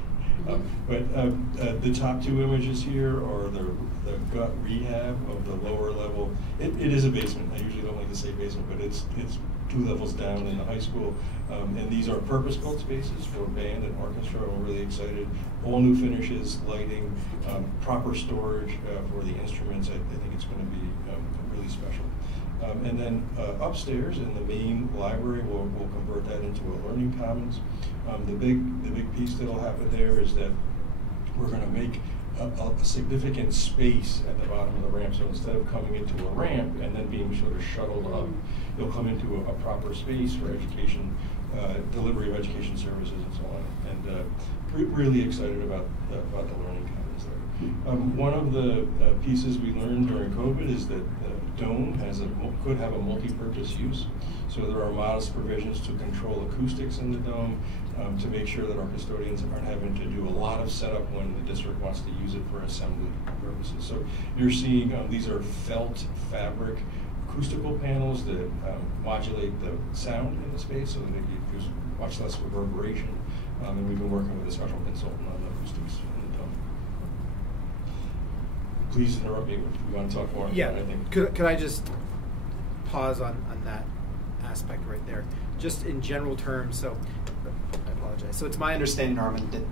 But the top two images here are the gut rehab of the lower level. It is a basement. I usually don't like to say basement, but it's 2 levels down in the high school. And these are purpose-built spaces for band and orchestra. We're really excited. All new finishes, lighting, proper storage for the instruments. I think it's going to be really special. And then upstairs in the main library, we'll convert that into a learning commons. The big piece that'll happen there is that we're going to make a significant space at the bottom of the ramp. So instead of coming into a ramp and then being sort of shuttled up, you'll come into a proper space for education, delivery of education services and so on. And really excited about the learning commons there. One of the pieces we learned during COVID is that the dome could have a multi-purpose use. So there are modest provisions to control acoustics in the dome, to make sure that our custodians aren't having to do a lot of setup when the district wants to use it for assembly purposes. So you're seeing these are felt fabric acoustical panels that modulate the sound in the space so that there's much less reverberation. And we've been working with a special consultant on the acoustics in the dome. Please interrupt me if you want to talk more. Yeah, I think. could I just pause on that aspect right there? Just in general terms, so I apologize. So it's my understanding, Armin, that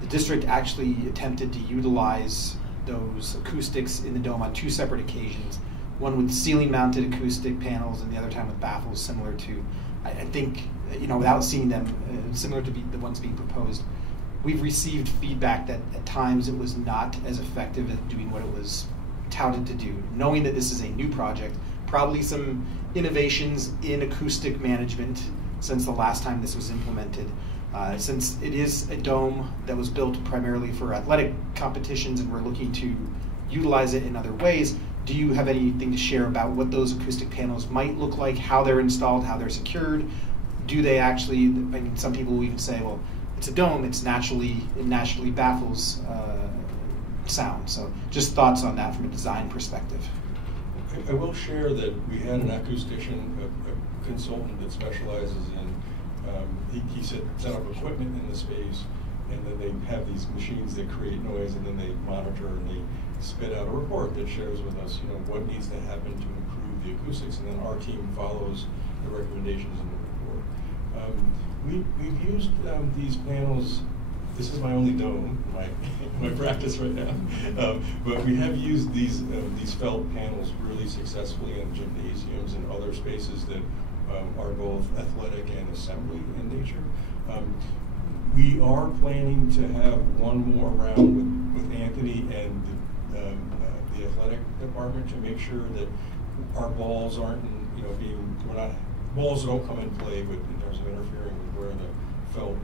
the district actually attempted to utilize those acoustics in the dome on 2 separate occasions. One with ceiling-mounted acoustic panels, and the other time with baffles, similar to, I think, without seeing them, similar to the ones being proposed. We've received feedback that at times it was not as effective at doing what it was touted to do. Knowing that this is a new project, probably some innovations in acoustic management since the last time this was implemented. Since it is a dome that was built primarily for athletic competitions and we're looking to utilize it in other ways, do you have anything to share about what those acoustic panels might look like, how they're installed, how they're secured? Do they actually, I mean, some people will even say, well, it's a dome, it naturally baffles sound. So just thoughts on that from a design perspective. I will share that we had an acoustician, a consultant that specializes in, he set up equipment in the space, and then they have these machines that create noise, and then they monitor and they spit out a report that shares with us, what needs to happen to improve the acoustics, and then our team follows the recommendations in the report. We've used these panels. This is my only dome in my practice right now, but we have used these felt panels really successfully in gymnasiums and other spaces that are both athletic and assembly in nature. We are planning to have one more round with Anthony and the athletic department to make sure that our balls aren't, balls don't come in play with, in terms of interfering with where the felt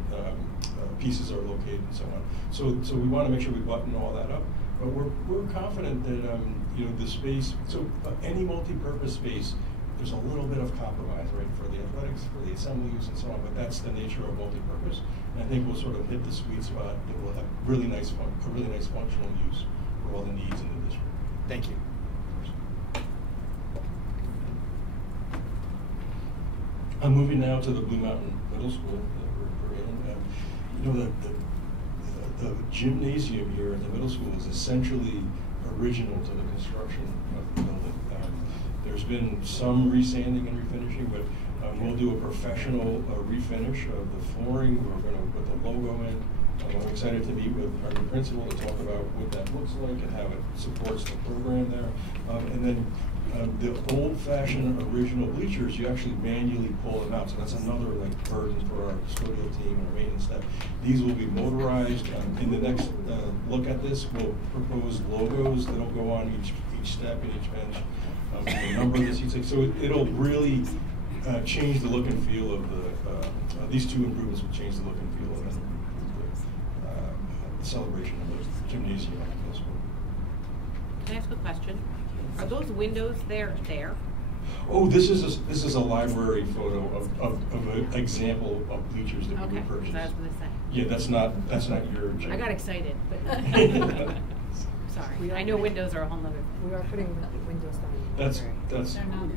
pieces are located and so on. So we want to make sure we button all that up. But we're confident that the space. So any multi-purpose space, there's a little bit of compromise, right, for the athletics, for the assembly use, and so on. But that's the nature of multi-purpose. And I think we'll sort of hit the sweet spot that will have a really nice functional use for all the needs in the district. Thank you. I'm moving now to the Blue Mountain Middle School that we're in. The gymnasium here at the middle school is essentially original to the construction of the building. There's been some resanding and refinishing, but we'll do a professional refinish of the flooring. We're going to put the logo in. I'm excited to meet with our new principal to talk about what that looks like and how it supports the program there. And then the old-fashioned original bleachers, you actually manually pull them out, so that's another burden for our custodial team and our maintenance staff. These will be motorized. In the next look at this, we'll propose logos that'll go on each step and each bench. The number of the seats, so it'll really change the look and feel of these 2 improvements will change the look and feel of the celebration of the gymnasium at the middle school. Can I ask a question? Are those windows there? Oh, this is a library photo of an example of bleachers that we purchased. I was going to say. Yeah, that's not your. I got excited, but sorry. I know windows are a whole nother thing. We are putting windows down. That's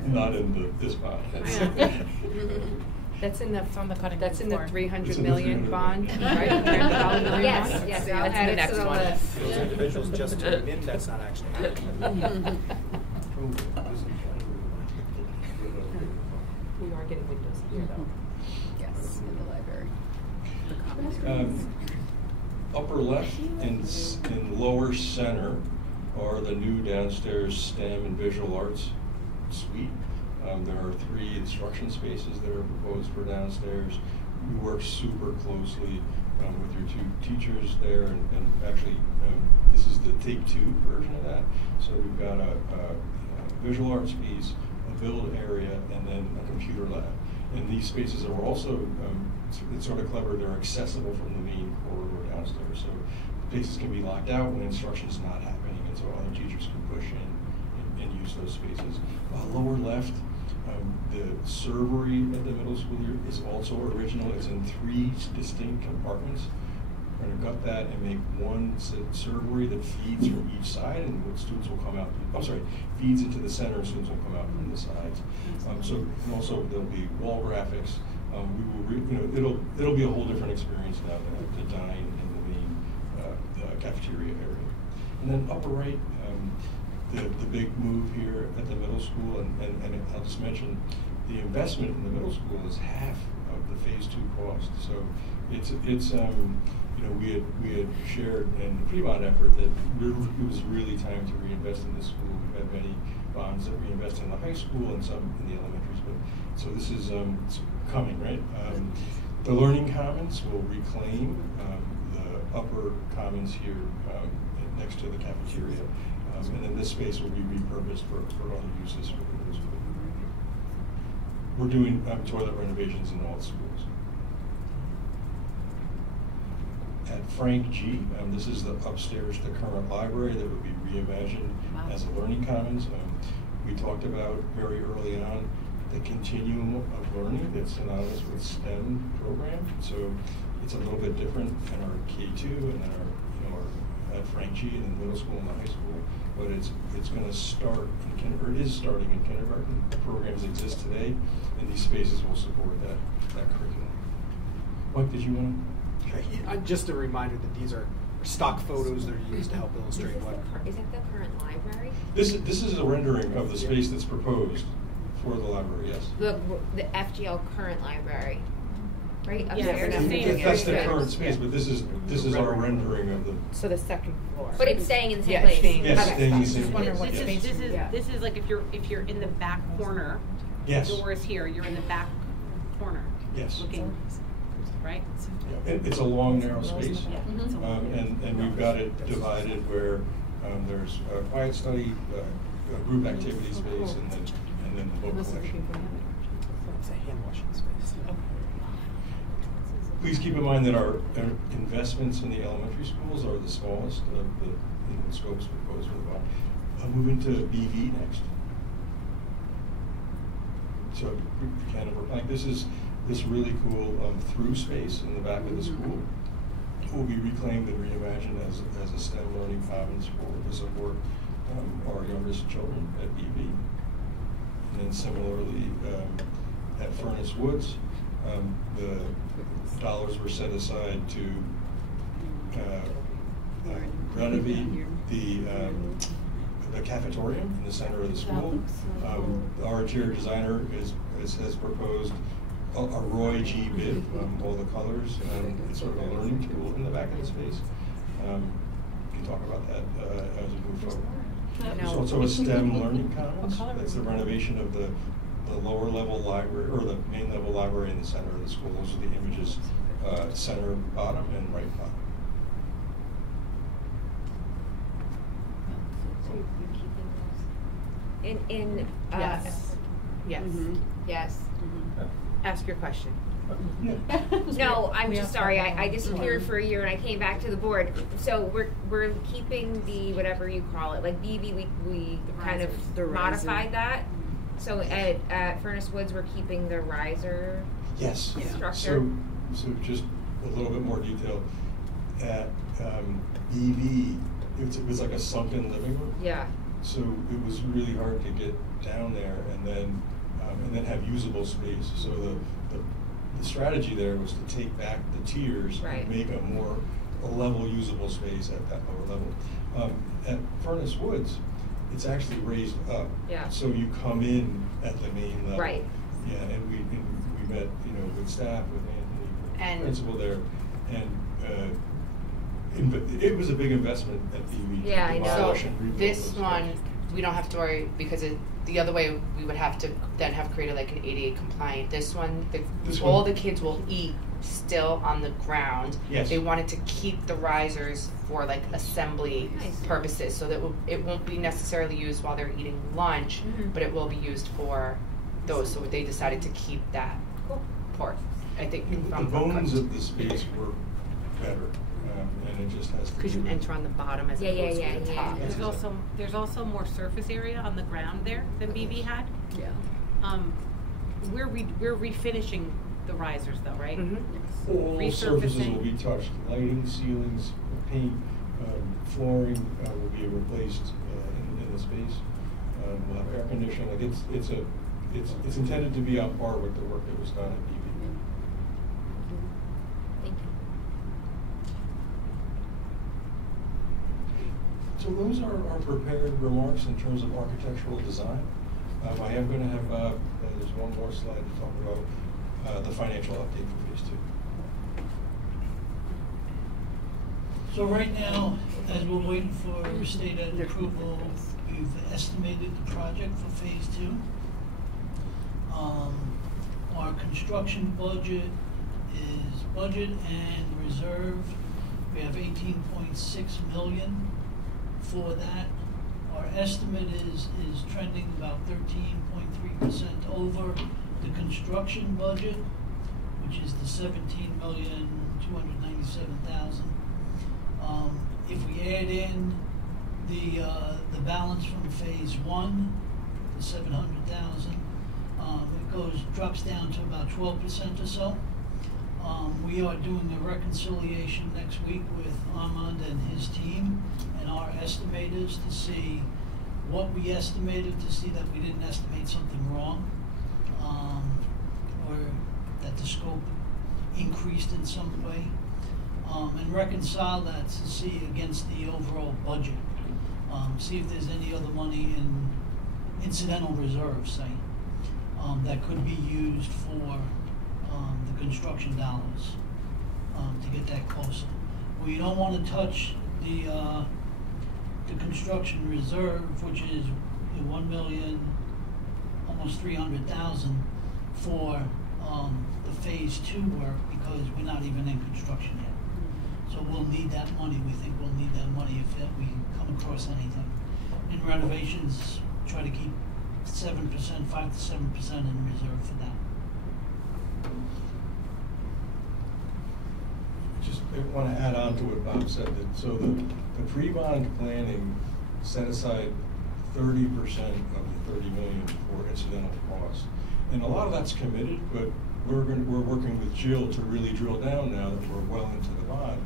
not in this bond. That's in the on the cutting That's in the floor. 300 million bond, right? $300 million Yes, bond? yes, That's add the it next to the one. list. Those individuals just to admit that's not actually happening. We are getting windows here, though. Yes, in the library. Upper left and lower center are the new downstairs STEM and visual arts suite. There are 3 instruction spaces that are proposed for downstairs. We work super closely with your 2 teachers there, and actually this is the take 2 version of that. So we've got a visual arts piece, a build area, and then a computer lab. And these spaces are also, it's sort of clever, they're accessible from the main corridor downstairs. So spaces can be locked out when instruction's not happening, and so other teachers can push in and use those spaces. Lower left, the servery at the middle school here is also original. It's in 3 distinct compartments. We're going to gut that and make one servery that feeds from each side, and students will come out. Feeds into the center, and students will come out from the sides. And also there'll be wall graphics. It'll be a whole different experience now to dine in the main cafeteria area. And then upper right, the big move here at the middle school, and I'll just mention the investment in the middle school is half of the phase 2 cost. So it's we had shared in the pre-bond effort that it was really time to reinvest in this school. We've had many bonds that reinvest in the high school and some in the elementaries, but so this is it's coming, right? The Learning Commons will reclaim the upper commons here next to the cafeteria. And then this space will be repurposed for other uses for the middle school. We're doing toilet renovations in all the schools. At Frank G, this is the upstairs to current library that would be reimagined as a learning commons. We talked about very early on the continuum of learning that's synonymous with STEM program. So it's a little bit different in our K2 and then our at Frank G in the middle school and the high school. But it's going to start in kindergarten, or is starting in kindergarten. The programs exist today, and these spaces will support that curriculum. Mike, did you want to? Just a reminder that these are stock photos that are used to help illustrate what. Is it the current library? This is a rendering of the space that's proposed for the library. Yes. The FGL current library. Right upstairs. That's the current space, but this is our rendering of the. So the second floor. But it's staying in the same place. Yes, staying in the same place. This is like if you're in the back corner. Yes. The door is here. You're in the back corner. Yes. Looking. Right. Yeah. It's a long, narrow space, and we've got it divided where there's a quiet study, a group activity space, and then the book collection. It's a hand washing space. Please keep in mind that our investments in the elementary schools are the smallest of the scopes proposed for the bond. Moving to BV next. So this is this really cool through space in the back of the school will be reclaimed and reimagined as a STEM learning commons to support our youngest children at BV. And then similarly at Furnace Woods, the dollars were set aside to renovate the cafeteria in the center of the school. Our interior designer has proposed a Roy G. bib, all the colors, and it's sort of a learning tool in the back of the space. We can talk about that as we move forward. There's also a STEM learning commons. That's the renovation of the lower level library, or the main level library in the center of the school. Those are the images, center bottom and right bottom. So you're keeping those? Yes. Yes. Mm-hmm. Yes. Mm-hmm. Ask your question. No, I'm just sorry. I disappeared for a year and I came back to the board. So we're keeping the whatever you call it, like BV. We kind of modified that. So at Furnace Woods, we're keeping the riser. Yes. Structure. So just a little bit more detail. At BV, it was like a sunken living room. Yeah. So it was really hard to get down there and then have usable space. So the strategy there was to take back the tiers and make a level usable space at that lower level. At Furnace Woods, it's actually raised up. Yeah. So you come in at the main level. Right. Yeah, and we met, with staff, with Anthony, the principal there, and it was a big investment at the Yeah, I know. So this one, we don't have to worry because the other way we would have to then have created like an ADA compliant. This one, all the kids will eat still on the ground. Yes. They wanted to keep the risers for like assembly purposes, so that it won't be necessarily used while they're eating lunch, but it will be used for those. So they decided to keep that part, I think. The from bones of the space were better, and it just has to. Because you enter on the bottom as opposed to the top. There's also more surface area on the ground there than BB had. Yeah. We're refinishing the risers though, right? Mm-hmm. All surfaces will be touched. Lighting, ceilings, paint, flooring will be replaced in the space. We'll have air conditioning. Like it's intended to be on par with the work that was done at BB. Thank you. So those are our prepared remarks in terms of architectural design. I am going to have, there's one more slide to talk about the financial update for phase 2. So right now, as we're waiting for state ed approval, we've estimated the project for phase 2. Our construction budget is budget and reserve. We have 18.6 million for that. Our estimate is trending about 13.3% over the construction budget, which is the 17,297,000. If we add in the balance from phase 1, the 700,000, it drops down to about 12% or so. We are doing a reconciliation next week with Armand and his team and our estimators to see what we estimated, to see that we didn't estimate something wrong, or that the scope increased in some way, and reconcile that to see against the overall budget. See if there's any other money in incidental reserves, say, that could be used for the construction dollars to get that closer. We don't want to touch the construction reserve, which is the 1,000,000, almost 300,000 for the phase 2 work, because we're not even in construction yet. So we'll need that money. We think we'll need that money if we come across anything. In renovations, try to keep 7%, 5 to 7% in reserve for that. Just want to add on to what Bob said. So the pre-bond planning set aside 30% of the 30 million for incidental costs, and a lot of that's committed. But we're working with Jill to really drill down now that we're well into the bond.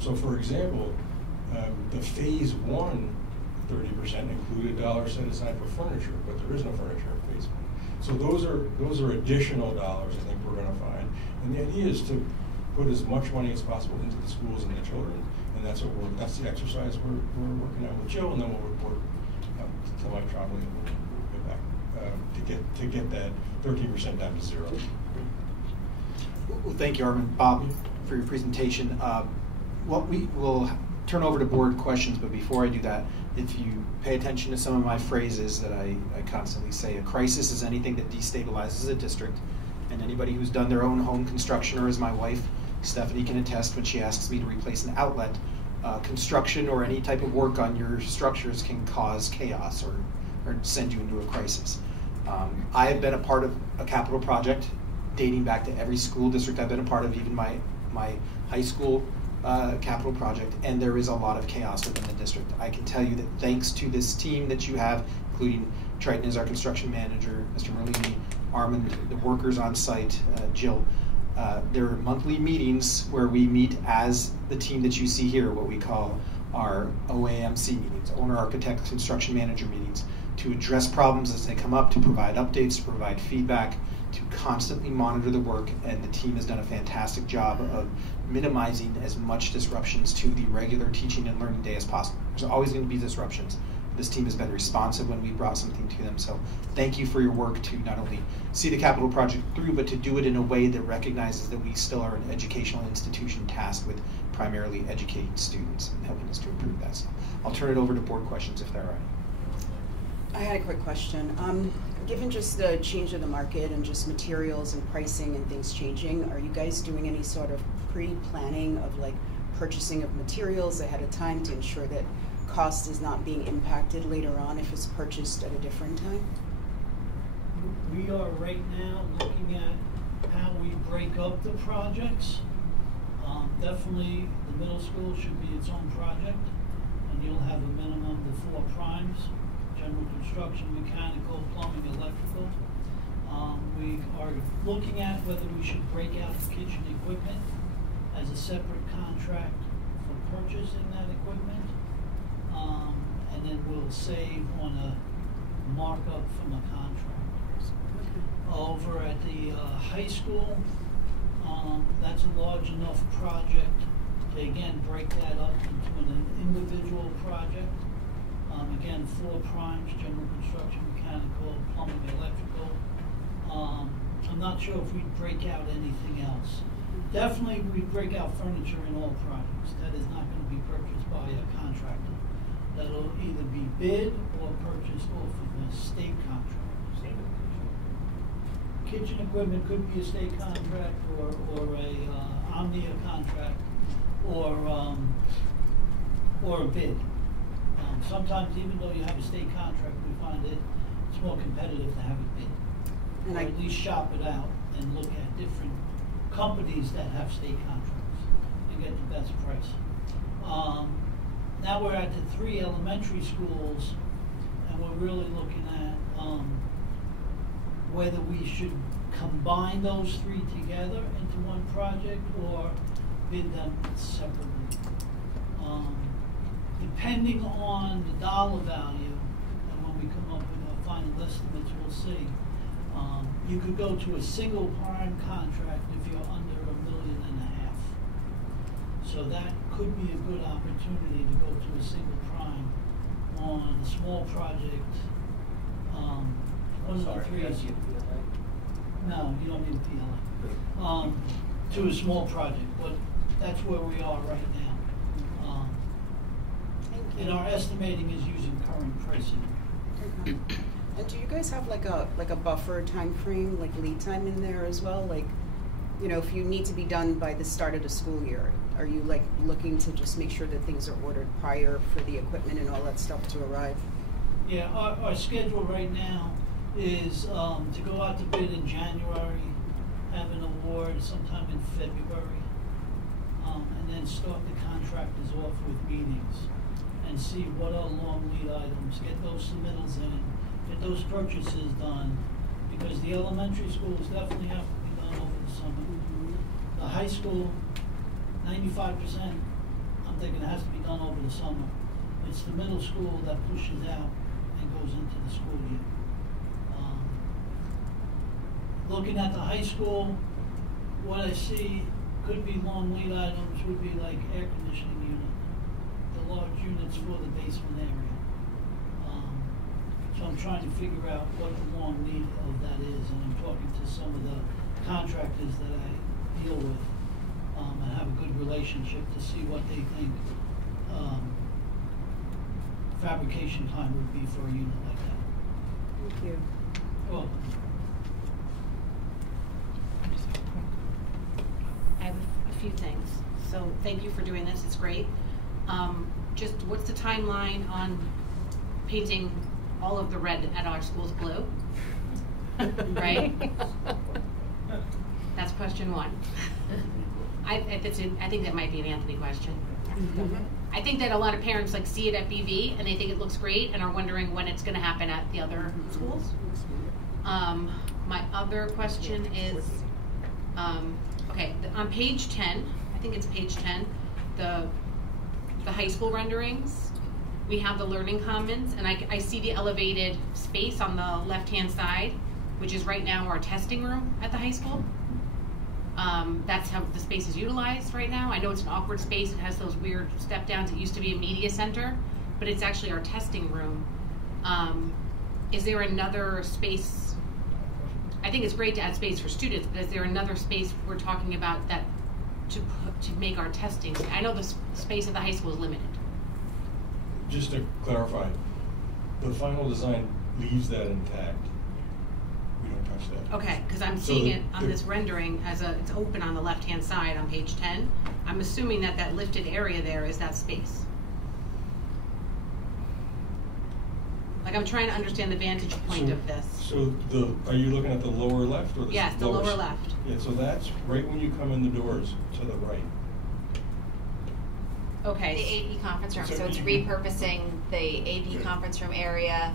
So, for example, the phase 1 30% included dollars set aside for furniture, but there is no furniture in phase 1. So those are additional dollars I think we're going to find, and the idea is to put as much money as possible into the schools and the children, and that's the exercise we're working on with Jill, and then we'll report to Mike Trombley, and we'll get back to get that 13% down to 0. Well, thank you, Armand. Bob, for your presentation. We will turn over to board questions, but before I do that, if you pay attention to some of my phrases that I constantly say, a crisis is anything that destabilizes a district, and anybody who's done their own home construction, or as my wife Stephanie can attest when she asks me to replace an outlet, construction or any type of work on your structures can cause chaos or send you into a crisis. I have been a part of a capital project dating back to every school district I've been a part of, even my high school capital project, and there is a lot of chaos within the district. I can tell you that thanks to this team that you have, including Triton as our construction manager, Mr. Merlini, Armand, the workers on site, Jill, there are monthly meetings where we meet as the team that you see here, what we call our OAMC meetings, owner, architect, construction manager meetings, to address problems as they come up, to provide updates, to provide feedback, to constantly monitor the work, and the team has done a fantastic job of minimizing as much disruptions to the regular teaching and learning day as possible. There's always going to be disruptions. This team has been responsive when we brought something to them, so thank you for your work to not only see the capital project through, but to do it in a way that recognizes that we still are an educational institution tasked with primarily educating students and helping us to improve that. So I'll turn it over to board questions if there are any. I had a quick question. Given just the change of the market and just materials and pricing and things changing, are you guys doing any sort of pre-planning of like purchasing of materials ahead of time to ensure that cost is not being impacted later on if it's purchased at a different time? We are right now looking at how we break up the projects. Definitely the middle school should be its own project, and you'll have a minimum of 4 primes: general construction, mechanical, plumbing, electrical. We are looking at whether we should break out the kitchen equipment as a separate contract for purchasing that equipment, and then we'll save on a markup from a contractor. Over at the high school, that's a large enough project to again break that up into an individual project. Again, 4 primes: general construction, mechanical, plumbing, electrical. I'm not sure if we'd break out anything else. Definitely we'd break out furniture in all projects. That is not going to be purchased by a contractor. That'll either be bid or purchased off of a state contract. Kitchen equipment could be a state contract or a Omnia contract or a bid. Sometimes even though you have a state contract, we find it's more competitive to have it bid. And or at least shop it out and look at different companies that have state contracts and get the best price. Now we're at the 3 elementary schools, and we're really looking at whether we should combine those 3 together into one project or bid them separately. Depending on the dollar value, and when we come up with our final estimates, we'll see. You could go to a single prime contract if you're under $1.5 million. So that could be a good opportunity to go to a single prime on a small project. One of the 3 is. No, you don't need a PLA. To a small project, but that's where we are right now. And our estimating is using current pricing. And do you guys have like a buffer time frame, like lead time in there as well? Like, you know, if you need to be done by the start of the school year, are you like looking to just make sure that things are ordered prior for the equipment and all that stuff to arrive? Yeah, our schedule right now is to go out to bid in January, have an award sometime in February, and then start the contractors off with meetings and see what are long lead items, get those submittals in, get those purchases done, because the elementary schools definitely have to be done over the summer. The high school, 95%, I'm thinking it has to be done over the summer. It's the middle school that pushes out and goes into the school year. Looking at the high school, what I see could be long lead items would be like air conditioning unit, the large units for the basement area. So I'm trying to figure out what the long lead of that is, and I'm talking to some of the contractors that I deal with and have a good relationship to see what they think fabrication time would be for a unit like that. Thank you. Well, I have a few things. So thank you for doing this. It's great. Just what's the timeline on painting all of the red at our schools blue? Right? That's question 1. I think that might be an Anthony question. I think that a lot of parents like see it at BV and they think it looks great and are wondering when it's going to happen at the other schools. My other question is, okay, on page 10, I think it's page 10, the high school renderings, we have the learning commons, and I see the elevated space on the left-hand side, which is right now our testing room at the high school. That's how the space is utilized right now. I know it's an awkward space. It has those weird step downs. It used to be a media center, but it's actually our testing room. Is there another space? I think it's great to add space for students, but is there another space we're talking about that to make our testing? I know the space at the high school is limited. Just to clarify, the final design leaves that intact. We don't touch that. Okay, because I'm seeing it on this rendering as it's open on the left-hand side on page 10. I'm assuming that that lifted area there is that space. Like, I'm trying to understand the vantage point of this. So are you looking at the lower left or the Yes, the lower left. Yeah, so that's right when you come in the doors to the right. Okay. The AP conference room, So so it's you- repurposing the AP conference room area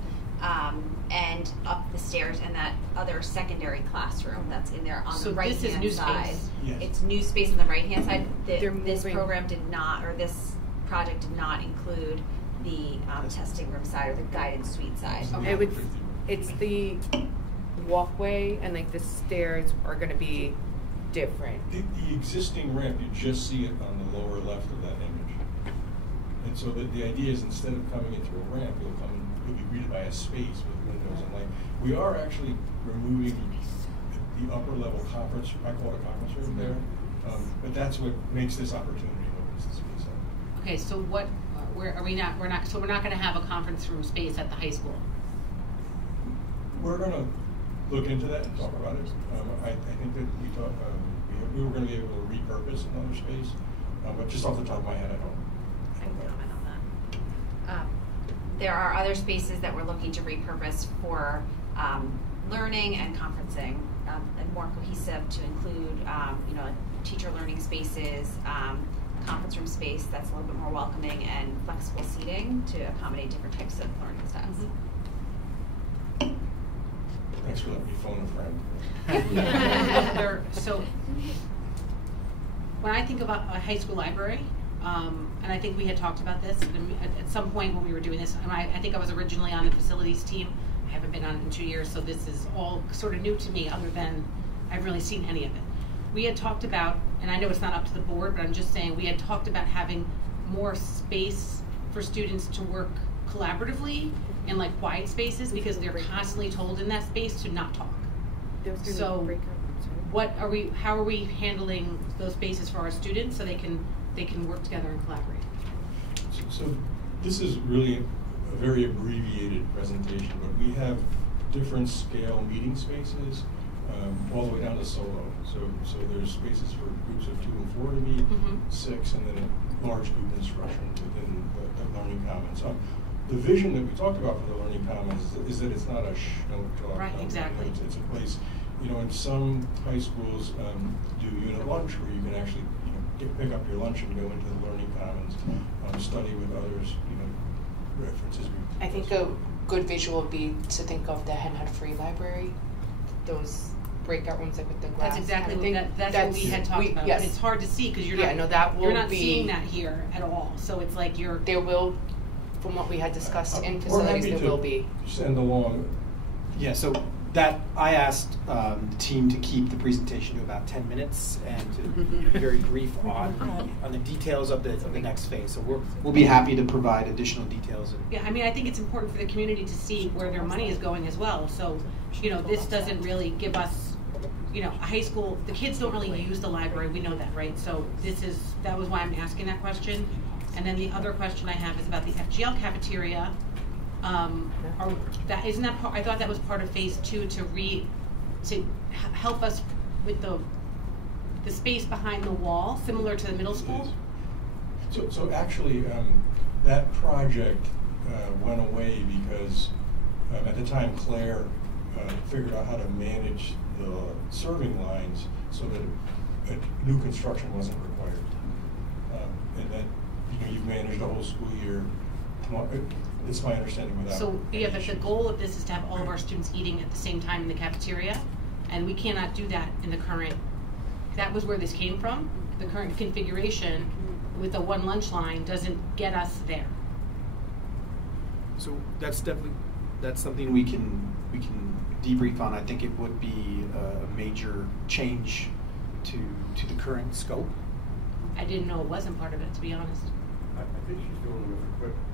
and up the stairs in that other secondary classroom that's in there on So the this is right-hand new side. space. Yes. It's new space on the right-hand side. They're This moving. program did not, or this project did not include the testing room side or the guidance suite side. It's the walkway and like the stairs are going to be different. The existing ramp, you just see it on the lower left of that image. And so the idea is instead of coming in through a ramp, you'll be greeted by a space with windows and light. We are actually removing the upper level conference, I call it a conference room there, but that's what makes this opportunity opens the space up. Okay, so what, where are we not, we're not going to have a conference room space at the high school? We're going to look into that and talk about it. I think that we were going to be able to repurpose another space, but just off the top of my head, I don't. I can comment on that. There are other spaces that we're looking to repurpose for learning and conferencing, and more cohesive to include, teacher learning spaces, conference room space that's a little bit more welcoming, and flexible seating to accommodate different types of learning styles. Thanks for letting me phone a friend. So when I think about a high school library, and I think we had talked about this at some point when we were doing this, and I think I was originally on the facilities team. I haven't been on it in 2 years, so this is all sort of new to me, other than I haven't really seen any of it. We had talked about, and I know it's not up to the board, but I'm just saying, we had talked about having more space for students to work collaboratively in like quiet spaces, because they're constantly told in that space to not talk. So how are we handling those spaces for our students so they can work together and collaborate? So this is really a very abbreviated presentation, but we have different scale meeting spaces all the way down to solo. So there's spaces for groups of 2 and 4 to meet, 6, and then a large group instruction within the Learning Commons. The vision that we talked about for the Learning Commons is that it's not a no talk. Right, exactly. It's a place, in some high schools do unit lunch where you can actually pick up your lunch and go into the Learning Commons, study with others, references. I think a good visual would be to think of the Hen Hut Free Library, those breakout rooms like with the glass. That's exactly that's what we had talked about. Yes. But it's hard to see because you're not seeing that here at all. So it's like there will, from what we had discussed in facilities, there will be. Send along. Yeah, so that I asked the team to keep the presentation to about 10 minutes and to be very brief on the details of the next phase. So we'll be happy to provide additional details. Yeah, I mean, I think it's important for the community to see where their money is going as well. So, this doesn't really give us, a high school, the kids don't really use the library, we know that, right? So that was why I'm asking that question. And then the other question I have is about the FGL cafeteria. I thought that was part of phase 2 to help us with the space behind the wall, similar to the middle school? So actually, that project went away because at the time Claire figured out how to manage the serving lines so that new construction wasn't required. And that you've managed the whole school year. It's my understanding without. So yeah, but the goal of this is to have all of our students eating at the same time in the cafeteria, and we cannot do that in the current. That was where this came from. The current configuration with the one lunch line doesn't get us there. So that's something we can debrief on. I think it would be a major change to the current scope. I didn't know it wasn't part of it, to be honest. I think she's doing it with equipment.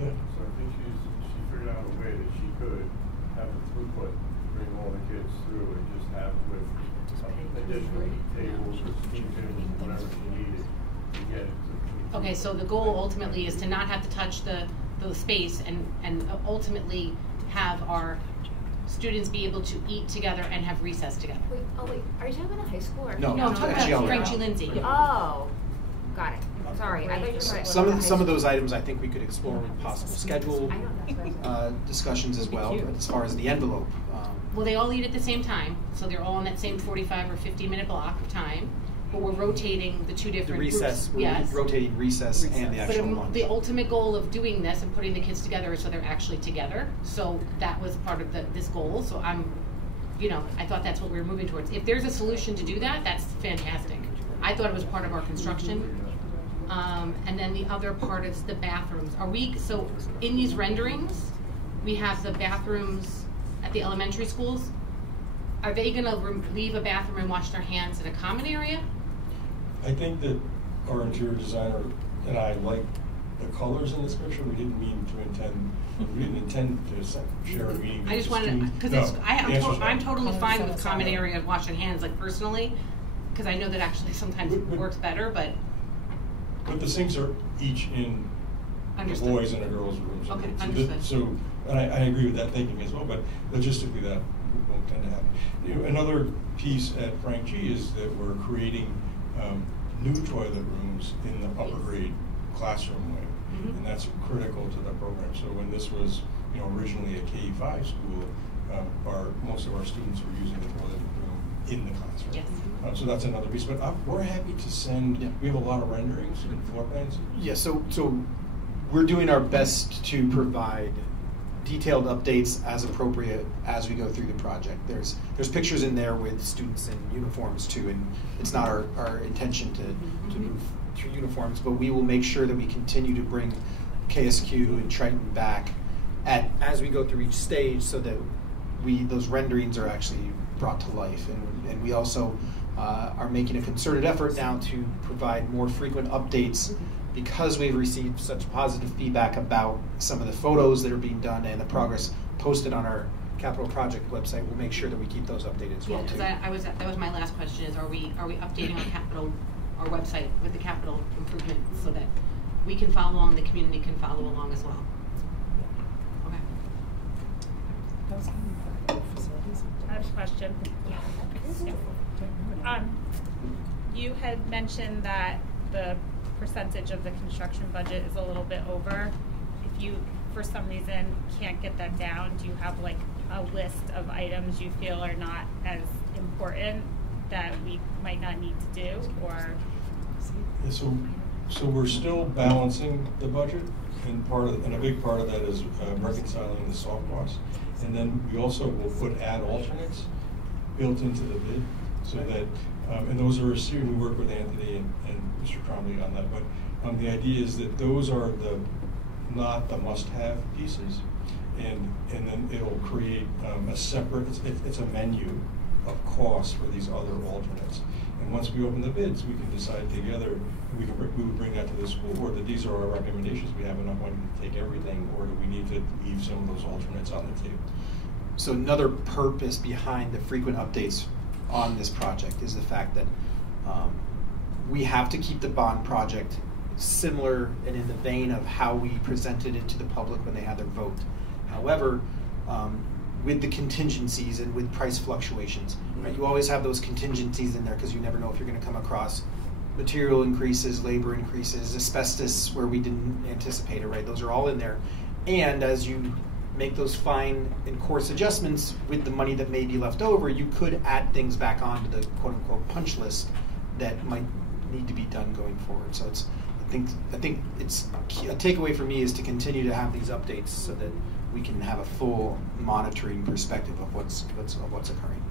Yeah. So I think she figured out a way that she could have the throughput, bring all the kids through, and just have with additional tables or steam tables, whatever she needed to get it to. Okay, so the goal ultimately is to not have to touch the space and ultimately have our students be able to eat together and have recess together. Wait, are you talking about high school or? No, I'm talking about FGL. Frank G. Lindsay. Oh, got it. Sorry, I thought you were talking Some about of those items I think we could explore with possible schedule discussions as well, but as far as the envelope. Well, they all eat at the same time, so they're all in that same 45 or 50-minute block of time. But we're rotating the two different The recess, groups. Yes. we're rotating recess and the actual lunch. The ultimate goal of doing this and putting the kids together is so they're actually together. So that was part of this goal. So I thought that's what we were moving towards. If there's a solution to do that, that's fantastic. I thought it was part of our construction. And then the other part is the bathrooms. So in these renderings, we have the bathrooms at the elementary schools. Are they gonna leave a bathroom and wash their hands in a common area? I think that our interior designer and I like the colors in this picture. We didn't intend to share a meeting. I just wanted, because I'm totally fine with common area of washing hands, like personally, because I know that actually sometimes it works better, but the sinks are each in the boys and the girls' rooms. Okay, understood. And I agree with that thinking as well, but logistically that won't tend to happen. Another piece at Frank G is that we're creating new toilet rooms in the upper grade classroom wing, and that's critical to the program. So when this was originally a K-5 school, most of our students were using the toilet room in the classroom. Yes. So that's another piece. But we're happy to send. Yeah. We have a lot of renderings and floor plans. Yeah. So we're doing our best to provide detailed updates as appropriate as we go through the project. There's pictures in there with students in uniforms too, and it's not our intention to move through uniforms, but we will make sure that we continue to bring KSQ and Triton back as we go through each stage, so that those renderings are actually brought to life. And we also are making a concerted effort now to provide more frequent updates, because we've received such positive feedback about some of the photos that are being done and the progress posted on our capital project website. We'll make sure that we keep those updated as well too. That was my last question: is are we updating our website with the capital improvement so that we can follow along, the community can follow along as well? Okay. I have a question. You had mentioned that the percentage of the construction budget is a little bit over. If you, for some reason, can't get that down, do you have like a list of items you feel are not as important that we might not need to do, or? So we're still balancing the budget, and a big part of that is reconciling the soft costs, and then we also will put ad alternates built into the bid, so that and those are we work with Anthony and Mr. Trombley on that, but the idea is that those are not the must-have pieces, and then it'll create a separate. It's a menu of costs for these other alternates. And once we open the bids, we can decide together. We would bring that to the school board that these are our recommendations. We have enough money to take everything, or do we need to leave some of those alternates on the table? So another purpose behind the frequent updates on this project is the fact that we have to keep the bond project similar and in the vein of how we presented it to the public when they had their vote. However, with the contingencies and with price fluctuations, right, you always have those contingencies in there because you never know if you're going to come across material increases, labor increases, asbestos where we didn't anticipate it, right? Those are all in there. And as you make those fine and coarse adjustments with the money that may be left over, you could add things back onto the quote-unquote punch list that might need to be done going forward. So I think it's a takeaway for me is to continue to have these updates so that we can have a full monitoring perspective of what's occurring.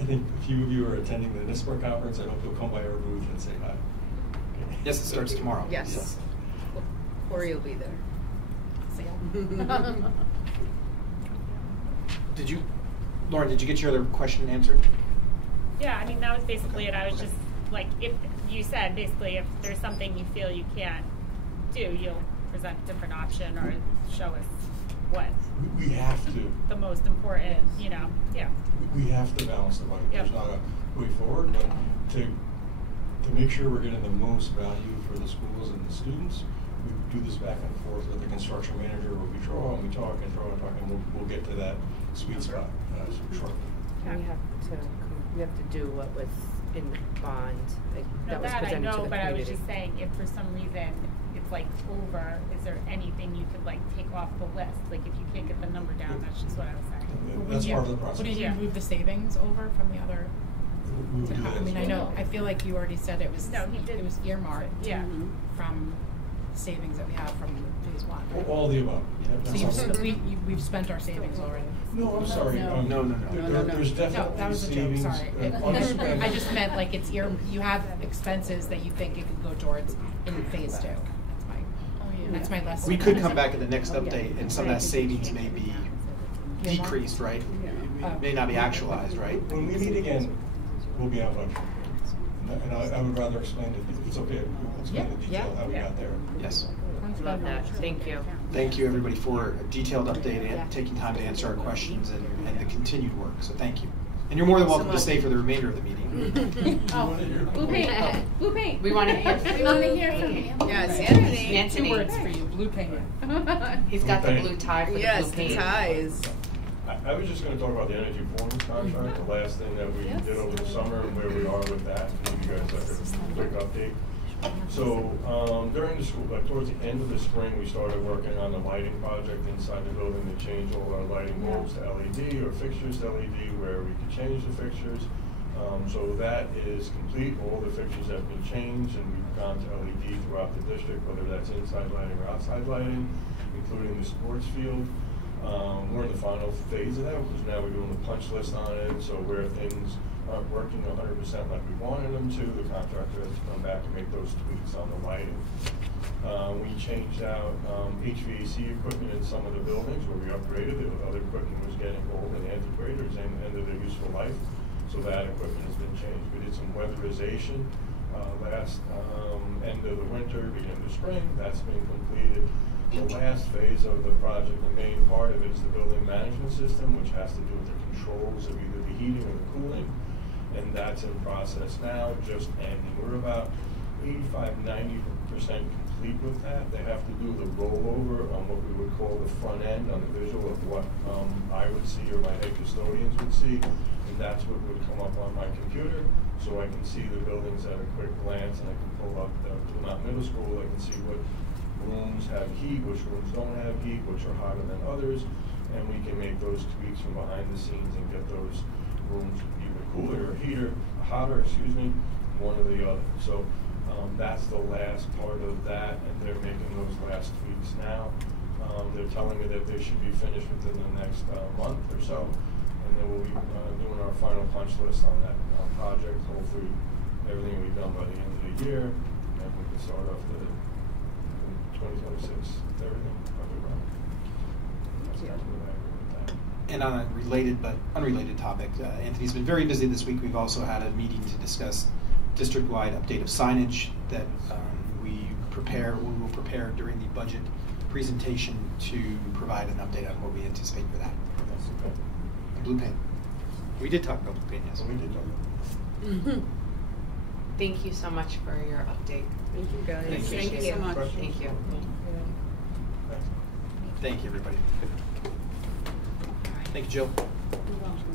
I think a few of you are attending the NISPOR conference. I hope you'll come by our booth and say hi. Okay. Yes, it starts tomorrow. Yes. So. Corey will be there. Lauren, did you get your other question answered? Yeah, I mean, that was basically it. I was just like, if you said basically if there's something you feel you can't do, you'll present a different option or show us what we have to. The most important, yeah. We have to balance the budget. Yep. There's not a way forward, but to make sure we're getting the most value for the schools and the students, we do this back and forth with the construction manager where we draw and we talk and draw and talk, and we'll get to that sweet spot shortly. We have to do what was in the bond, like, that was I presented know, to the but community. I was just saying, if for some reason it's like over, is there anything you could like take off the list? Like if you can't get the number down, that's just what I was saying. That's part of the process. Would you move the savings over from the other? We would do that I mean, as I know, well. I feel like you already said it was, No, he did. it was earmarked. Yeah. From savings that we have from phase one. All the above. So we've spent our savings already. No, I'm sorry. No. There's definitely that was a savings. joke, sorry. Unspent. I just meant like it's you have expenses that you think it could go towards in phase two. That's my lesson. We could come back at the next update and some of that savings may be decreased, right? It may not be actualized, right? When we meet again, we'll be out budget. And I would rather explain it. It's okay. We'll explain in detail how we got there. Yes. Love that. Thank you. Thank you, everybody, for a detailed update and taking time to answer our questions and the continued work. So thank you. And you're more than welcome to stay for the remainder of the meeting. Blue paint. Blue paint. We want to hear from We want to hear from you. Yes, Anthony. Anthony. 2 words for you, blue paint. He's got the blue tie for the blue paint. Yes, the ties. I was just going to talk about the energy performance contract, the last thing that we did over the summer and where we are with that. Give you guys like a quick update. So during the school, towards the end of the spring, we started working on the lighting project inside the building to change all our lighting bulbs to LED or fixtures to LED where we could change the fixtures. So that is complete. All the fixtures have been changed and we've gone to LED throughout the district, whether that's inside lighting or outside lighting, including the sports field. We're in the final phase of that because now we're doing the punch list on it. So where things aren't working 100% like we wanted them to, the contractor has to come back and make those tweaks on the lighting. We changed out HVAC equipment in some of the buildings where we upgraded. The other equipment was getting old and antiquated and ended their useful life. So that equipment has been changed. We did some weatherization last end of the winter, beginning of the spring. That's been completed. The last phase of the project, the main part of it is the building management system, which has to do with the controls of either the heating or the cooling. And that's in process now, just ending. We're about 85–90% complete with that. They have to do the rollover on what we would call the front end on the visual of what I would see or my head custodians would see. And that's what would come up on my computer. So I can see the buildings at a quick glance and I can pull up the Blue Mountain Middle School. I can see what rooms have heat, which rooms don't have heat, which are hotter than others. And we can make those tweaks from behind the scenes and get those rooms either cooler or hotter, one or the other. So that's the last part of that, and they're making those last tweaks now. They're telling me that they should be finished within the next month or so, and then we'll be doing our final punch list on that project. Hopefully everything will be done by the end of the year, and we can start off the 2026 with everything underground. That's what I agree with that. And on a related but unrelated topic, Anthony's been very busy this week. We've also had a meeting to discuss district-wide update of signage that we will prepare during the budget presentation to provide an update on what we anticipate for that. That's okay. And blue paint. We did talk about blue paint, yes. We did talk about Mm-hmm. Thank you so much for your update. Thank you, guys. Thank you so much. Questions? Thank you. Thank you, everybody. Thank you, Jill.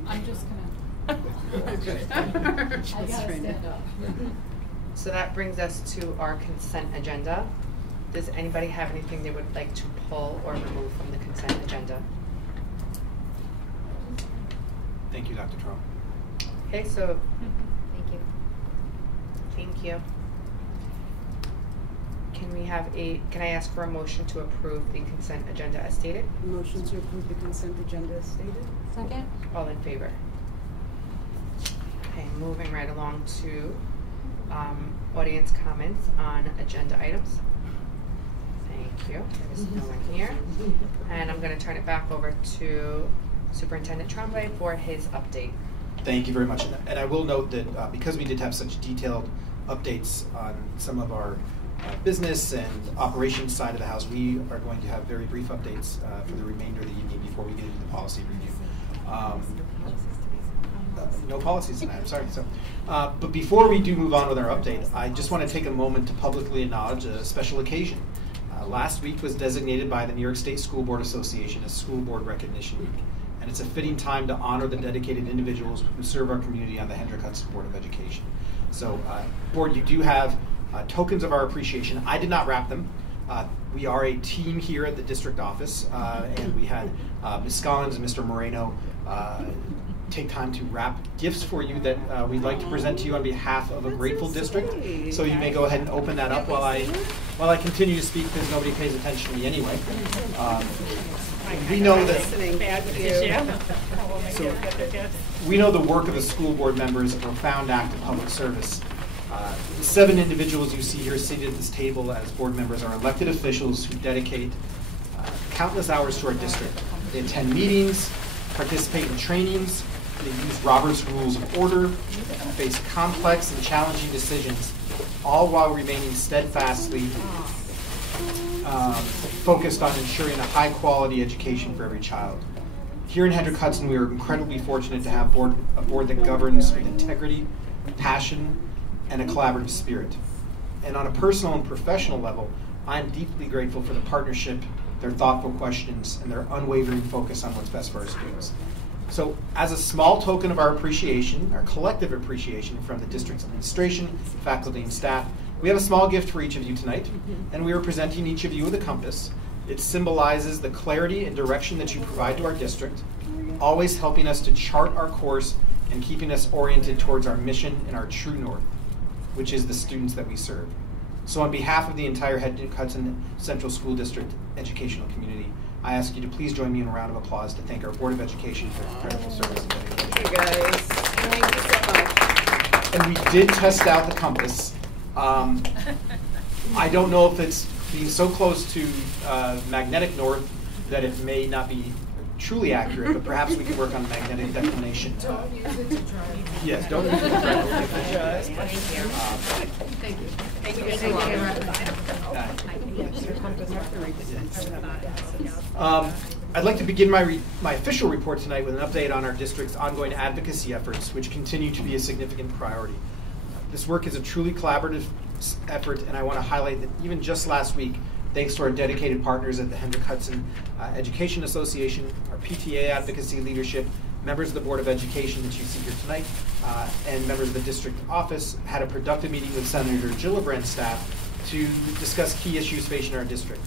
I'm just gonna. I gotta stand up. So that brings us to our consent agenda. Does anybody have anything they would like to pull or remove from the consent agenda? Thank you, Dr. Trump. Okay, so Thank you. thank you. Can I ask for a motion to approve the consent agenda as stated? Motion to approve the consent agenda as stated. Second. All in favor? Okay, moving right along to audience comments on agenda items. Thank you. There's no one here. And I'm going to turn it back over to Superintendent Tremblay for his update. Thank you very much. And I will note that because we did have such detailed updates on some of our business and operations side of the house, we are going to have very brief updates for the remainder of the evening before we get into the policy review. No policies tonight, I'm sorry. So, but before we do move on with our update, I just want to take a moment to publicly acknowledge a special occasion. Last week was designated by the New York State School Board Association as School Board Recognition Week. and it's a fitting time to honor the dedicated individuals who serve our community on the Hendrick Hudson Board of Education. So, Board, you do have tokens of our appreciation. I did not wrap them. We are a team here at the district office, and we had Ms. Scollins and Mr. Moreno take time to wrap gifts for you that we'd like to present to you on behalf of a grateful district. So you may go ahead and open that up while I continue to speak, because nobody pays attention to me anyway. We know that we know the work of a school board member is a profound act of public service. The 7 individuals you see here seated at this table as board members are elected officials who dedicate countless hours to our district. They attend meetings, participate in trainings, they use Robert's Rules of Order, face complex and challenging decisions, all while remaining steadfastly focused on ensuring a high-quality education for every child. Here in Hendrick Hudson, we are incredibly fortunate to have a board that governs with integrity, passion, and a collaborative spirit. And on a personal and professional level, I'm deeply grateful for the partnership, their thoughtful questions, and their unwavering focus on what's best for our students. So as a small token of our appreciation, our collective appreciation from the district's administration, faculty, and staff, we have a small gift for each of you tonight, and we are presenting each of you with a compass. It symbolizes the clarity and direction that you provide to our district, always helping us to chart our course and keeping us oriented towards our mission and our true north, which is the students that we serve. So on behalf of the entire Hendrick Hudson Central School District educational community, I ask you to please join me in a round of applause to thank our Board of Education for incredible service. Thank you, guys. Thank you so much. And we did test out the compass. I don't know if it's being so close to magnetic north that it may not be truly accurate, but perhaps we can work on magnetic declination. Don't use it to drive. Yes, don't use it to drive. Thank you. Thank you. I'd like to begin my official report tonight with an update on our district's ongoing advocacy efforts, which continue to be a significant priority. This work is a truly collaborative effort, and I want to highlight that even just last week, thanks to our dedicated partners at the Hendrick Hudson Education Association, our PTA advocacy leadership, members of the Board of Education that you see here tonight, and members of the district office, had a productive meeting with Senator Gillibrand's staff to discuss key issues facing our district.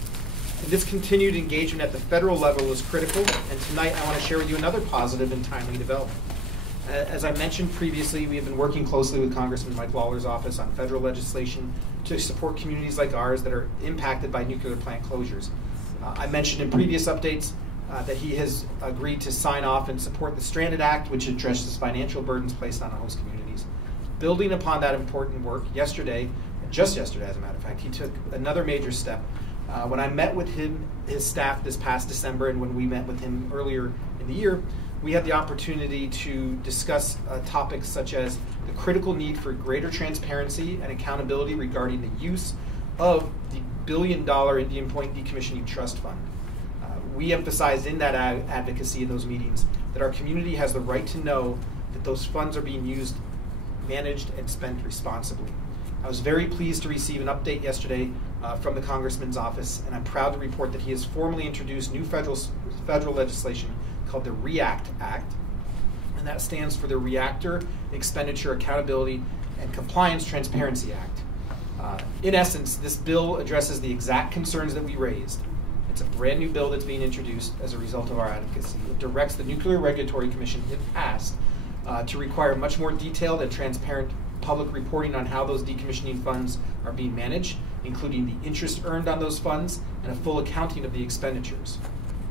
And this continued engagement at the federal level was critical, and tonight I want to share with you another positive and timely development. As I mentioned previously, we have been working closely with Congressman Mike Lawler's office on federal legislation to support communities like ours that are impacted by nuclear plant closures. I mentioned in previous updates that he has agreed to sign off and support the Stranded Act, which addresses financial burdens placed on host communities. Building upon that important work, yesterday, just yesterday as a matter of fact, he took another major step. When I met with his staff this past December, and when we met with him earlier in the year, we had the opportunity to discuss topics such as the critical need for greater transparency and accountability regarding the use of the $1 billion Indian Point Decommissioning Trust Fund. We emphasized in that advocacy in those meetings that our community has the right to know that those funds are being used, managed, and spent responsibly. I was very pleased to receive an update yesterday from the Congressman's office, and I'm proud to report that he has formally introduced new federal legislation called the REACT Act, and that stands for the Reactor Expenditure Accountability and Compliance Transparency Act. In essence, this bill addresses the exact concerns that we raised. It's a brand new bill that's being introduced as a result of our advocacy. It directs the Nuclear Regulatory Commission, if passed, to require much more detailed and transparent public reporting on how those decommissioning funds are being managed, including the interest earned on those funds and a full accounting of the expenditures.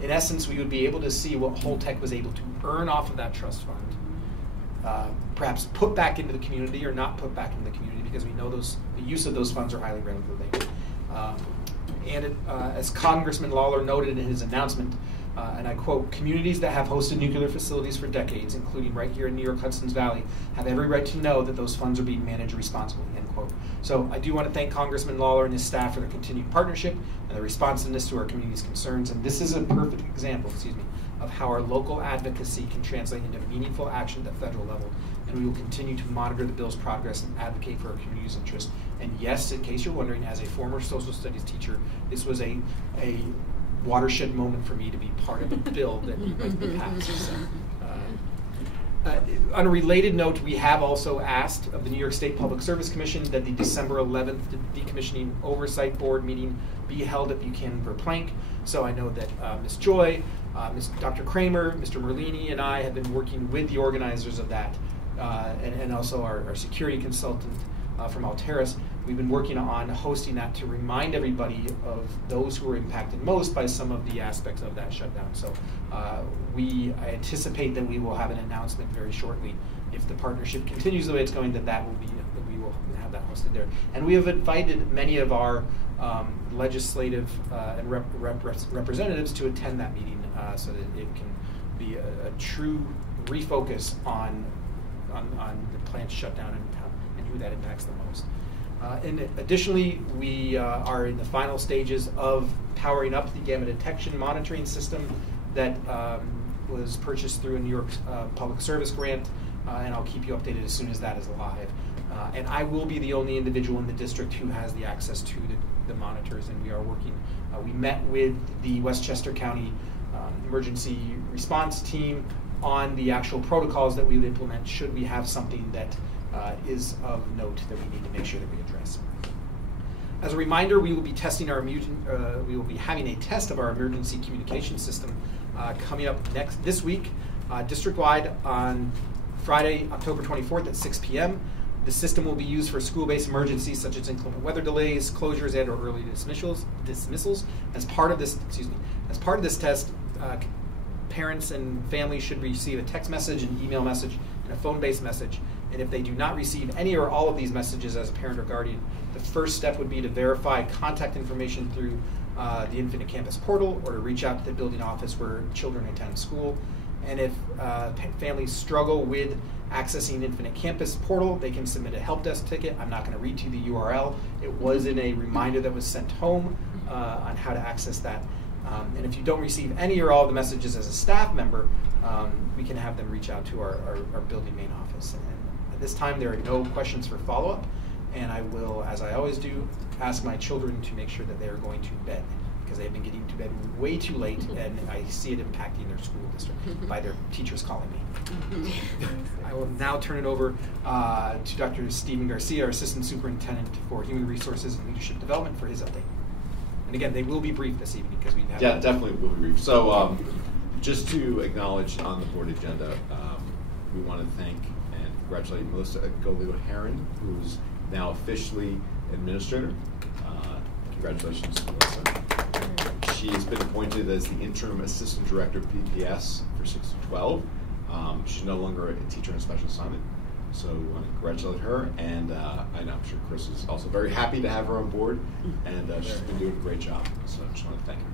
In essence, we would be able to see what Holtec was able to earn off of that trust fund, perhaps put back into the community or not put back into the community, because we know the use of those funds are highly regulated. As Congressman Lawler noted in his announcement, and I quote, "Communities that have hosted nuclear facilities for decades, including right here in New York Hudson's Valley, have every right to know that those funds are being managed responsibly," end quote. So I do want to thank Congressman Lawler and his staff for their continued partnership and their responsiveness to our community's concerns. And this is a perfect example, of how our local advocacy can translate into meaningful action at the federal level. And we will continue to monitor the bill's progress and advocate for our community's interest. And yes, in case you're wondering, as a former social studies teacher, this was a watershed moment for me to be part of a bill that might be passed. So, on a related note, we have also asked of the New York State Public Service Commission that the December 11th Decommissioning Oversight Board meeting be held at Buchanan Verplank. So I know that Ms. Joy, Dr. Kramer, Mr. Merlini, and I have been working with the organizers of that, and also our security consultant from Alteris. We've been working on hosting that to remind everybody of those who were impacted most by some of the aspects of that shutdown. So I anticipate that we will have an announcement very shortly if the partnership continues the way it's going, that we will have that hosted there. And we have invited many of our legislative and representatives to attend that meeting so that it can be a true refocus on the plant shutdown and who that impacts the most. And additionally, we are in the final stages of powering up the gamma detection monitoring system that was purchased through a New York Public Service grant, and I'll keep you updated as soon as that is live. And I will be the only individual in the district who has the access to the monitors, and we are working. We met with the Westchester County Emergency Response Team on the actual protocols that we would implement should we have something that is of note that we need to make sure that we address. As a reminder, we will be testing we will be having a test of our emergency communication system coming up this week, district-wide on Friday, October 24th at 6 p.m. The system will be used for school-based emergencies such as inclement weather delays, closures, and/or early dismissals. As part of this test, parents and families should receive a text message, an email message, and a phone-based message. And if they do not receive any or all of these messages as a parent or guardian, the first step would be to verify contact information through the Infinite Campus portal or to reach out to the building office where children attend school. And if families struggle with accessing Infinite Campus portal, they can submit a help desk ticket. I'm not going to read to you the URL. It was in a reminder that was sent home on how to access that. And if you don't receive any or all of the messages as a staff member, we can have them reach out to our building main office. And at this time, there are no questions for follow-up, and I will, as I always do, ask my children to make sure that they are going to bed, because they've been getting to bed way too late, and I see it impacting their school district by their teachers calling me. I will now turn it over to Dr. Stephen Garcia, our Assistant Superintendent for Human Resources and Leadership Development, for his update. And again, they will be brief this evening because we have. Yeah, definitely will be brief. So, just to acknowledge on the board agenda, we want to thank and congratulate Melissa Golio-Heron, who's now officially administrator. Congratulations to Melissa. She has been appointed as the interim assistant director of PPS for 6 to 12. She's no longer a teacher in special assignment. So we want to congratulate her, and I know I'm sure Chris is also very happy to have her on board, and she's been doing a great job. So I just want to thank her for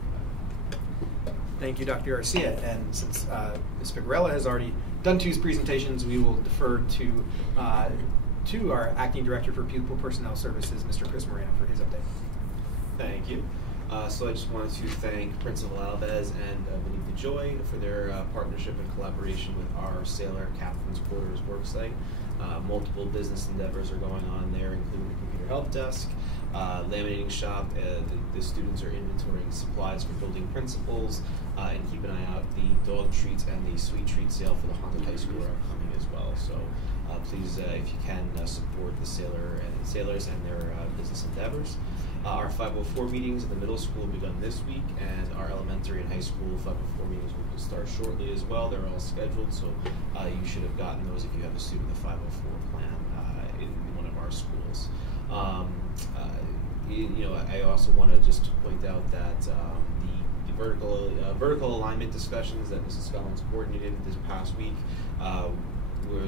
that. Thank you, Dr. Garcia. And since Ms. Figuerella has already done 2 presentations, we will defer to our Acting Director for Pupil Personnel Services, Mr. Chris Moreno, for his update. Thank you. So I just wanted to thank Principal Alves and Benita Joy for their partnership and collaboration with our Sailor Captain's Quarters worksite. Multiple business endeavors are going on there, including the computer help desk, laminating shop. The students are inventorying supplies for building principals, and keep an eye out. The dog treats and the sweet treat sale for the Honda High School are coming as well. So please, if you can, support the sailors and their business endeavors. Our 504 meetings in the middle school will be done this week, and our elementary and high school 504 meetings will start shortly as well. They're all scheduled, so you should have gotten those if you have a student with a 504 plan in one of our schools. I also want to just point out that the vertical alignment discussions that Mrs. Scollins coordinated this past week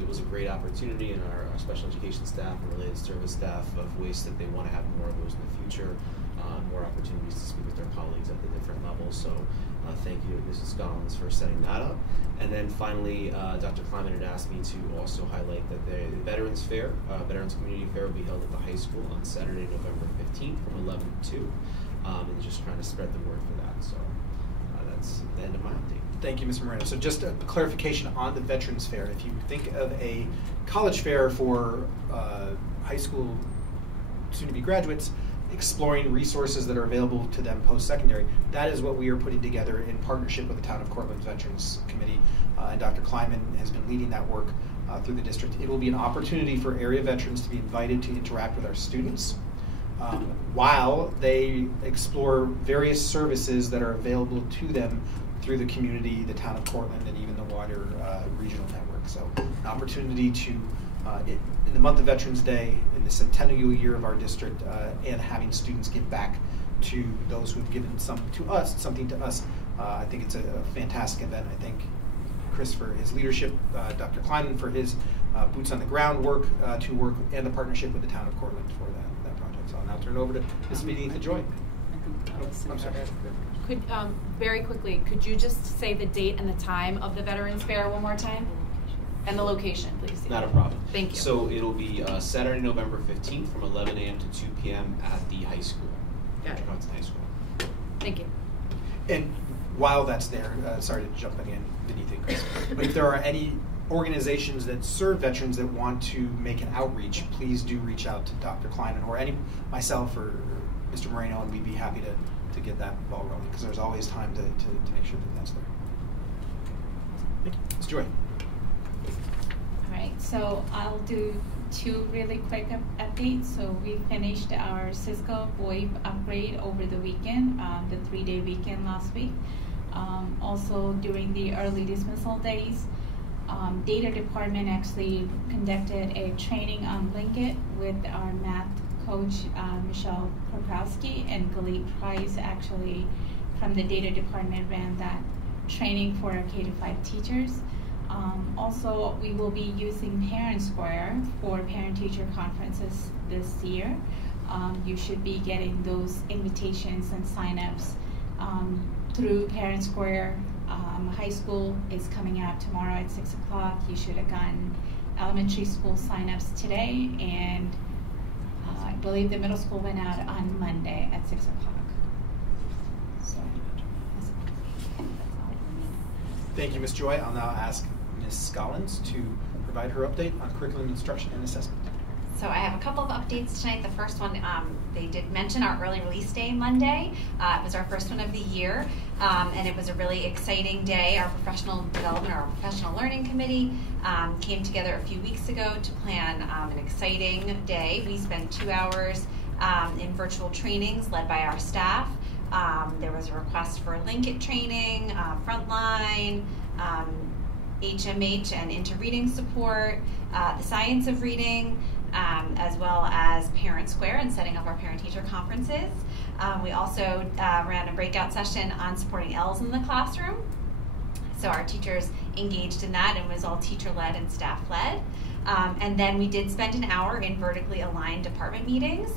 was a great opportunity, and our special education staff and related service staff of ways that they want to have more of those in the future, more opportunities to speak with their colleagues at the different levels. So thank you, Mrs. Scollins, for setting that up. And then finally, Dr. Kleiman had asked me to also highlight that the Veterans Fair, Veterans Community Fair, will be held at the high school on Saturday, November 15th from 11 to 2, and just trying to spread the word for that. So that's the end of my update. Thank you, Mr. Moreno. So just a clarification on the Veterans Fair. If you think of a college fair for high school soon-to-be graduates, exploring resources that are available to them post-secondary. That is what we are putting together in partnership with the Town of Cortland Veterans Committee, and Dr. Kleinman has been leading that work through the district. It will be an opportunity for area veterans to be invited to interact with our students while they explore various services that are available to them through the community, the Town of Cortland, and even the wider regional network. So an opportunity to, in the month of Veterans Day, in the centennial year of our district, and having students give back to those who have given something to us. I think it's a fantastic event. I thank Chris for his leadership, Dr. Kleinman for his boots on the ground work, and the partnership with the Town of Cortland for that project. So I'll now turn it over to Ms. Benita Joy. I'm sorry. Could, very quickly, could you just say the date and the time of the Veterans Fair one more time? And the location, please. Not a problem. Thank you. So it'll be Saturday, November 15th from 11 a.m. to 2 p.m. at the high school. Got it. High school. Thank you. And while that's there, sorry to jump again, Benita and Chris, but if there are any organizations that serve veterans that want to make an outreach, please do reach out to Dr. Kleinman or myself or Mr. Moreno, and we'd be happy to get that ball rolling, because there's always time to make sure that that's there. Thank you. Ms. Joy. All right, so I'll do two really quick updates. So we finished our Cisco VoIP upgrade over the weekend, the 3-day weekend last week. Also during the early dismissal days, data department actually conducted a training on Linkit with our math coach, Michelle Krokowski, and Galit Price actually from the data department ran that training for our K-5 teachers. Also, we will be using Parent Square for parent-teacher conferences this year. You should be getting those invitations and sign-ups through Parent Square. High school is coming out tomorrow at 6 o'clock. You should have gotten elementary school sign-ups today, and I believe the middle school went out on Monday at 6 o'clock. So, that's all. Thank you, Ms. Joy. I'll now ask Ms. Scollins to provide her update on curriculum instruction and assessment. So I have a couple of updates tonight. The first one, they did mention our early release day Monday. It was our first one of the year, and it was a really exciting day. Our professional development, our professional learning committee came together a few weeks ago to plan an exciting day. We spent 2 hours in virtual trainings led by our staff. There was a request for Linkit training, Frontline, HMH and Inter-Reading support, the science of reading, as well as Parent Square and setting up our parent-teacher conferences. We also ran a breakout session on supporting L's in the classroom. So our teachers engaged in that, and it was all teacher-led and staff-led. And then we did spend an hour in vertically aligned department meetings.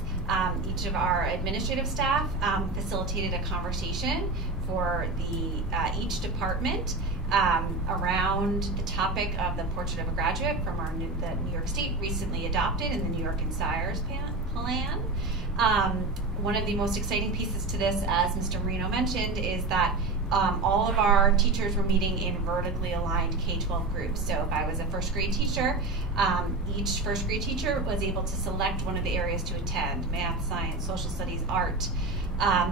Each of our administrative staff facilitated a conversation for each department around the topic of the Portrait of a Graduate from the New York State recently adopted in the New York Inspires plan. One of the most exciting pieces to this, as Mr. Moreno mentioned, is that all of our teachers were meeting in vertically aligned K-12 groups. So if I was a first grade teacher, each first grade teacher was able to select one of the areas to attend: math, science, social studies, art.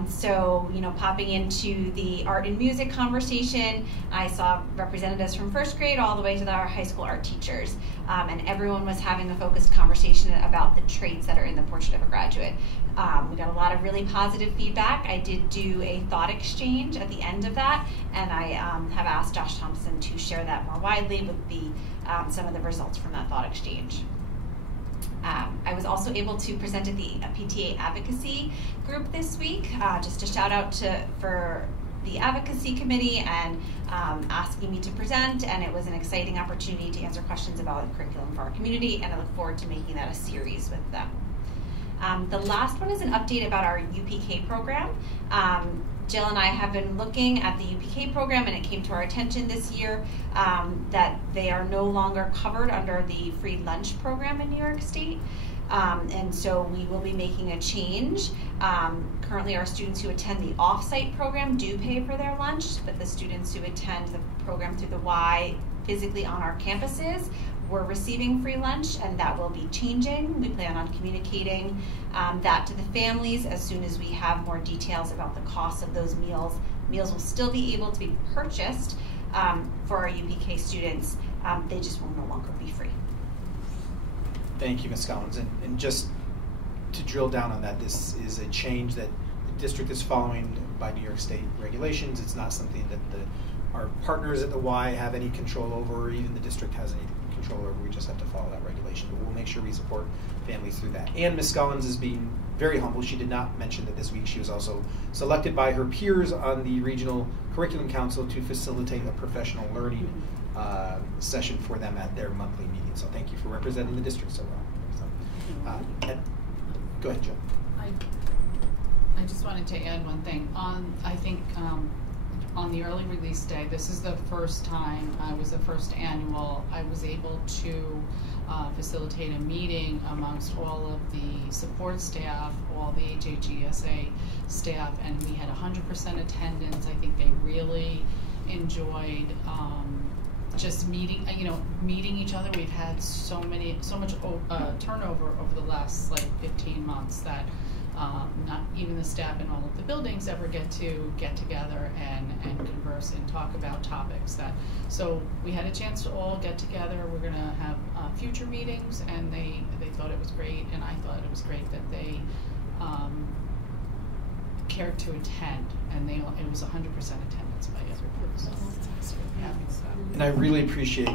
So, popping into the art and music conversation, I saw representatives from first grade all the way to our high school art teachers, and everyone was having a focused conversation about the traits that are in the Portrait of a Graduate. We got a lot of really positive feedback. I did do a thought exchange at the end of that, and I have asked Josh Thompson to share that more widely with some of the results from that thought exchange. I was also able to present at the PTA advocacy group this week, just a shout out for the advocacy committee and asking me to present, and it was an exciting opportunity to answer questions about the curriculum for our community, and I look forward to making that a series with them. The last one is an update about our UPK program. Jill and I have been looking at the UPK program, and it came to our attention this year that they are no longer covered under the free lunch program in New York State. And so we will be making a change. Currently, our students who attend the off-site program do pay for their lunch, but the students who attend the program through the Y physically on our campuses were receiving free lunch, and that will be changing. We plan on communicating that to the families as soon as we have more details about the cost of those meals. Meals will still be able to be purchased for our UPK students. They just will no longer be free. Thank you, Ms. Collins. And just to drill down on that, this is a change that the district is following by New York State regulations. It's not something that our partners at the Y have any control over, or even the district has any control over. We just have to follow that regulation. But we'll make sure we support families through that. And Ms. Collins is being very humble. She did not mention that this week she was also selected by her peers on the Regional Curriculum Council to facilitate a professional learning session for them at their monthly meeting. So thank you for representing the district so well. Go ahead, Jill. I just wanted to add one thing. I think on the early release day, this is the first time, was the first annual, I was able to facilitate a meeting amongst all of the support staff, all the HHESA staff, and we had 100% attendance. I think they really enjoyed just meeting each other. We've had so much turnover over the last 15 months that not even the staff in all of the buildings ever get together and converse and talk about topics so we had a chance to all get together. We're going to have future meetings, and they thought it was great, and I thought it was great that they cared to attend, and it was 100% attendance by everyone. So and I really appreciate,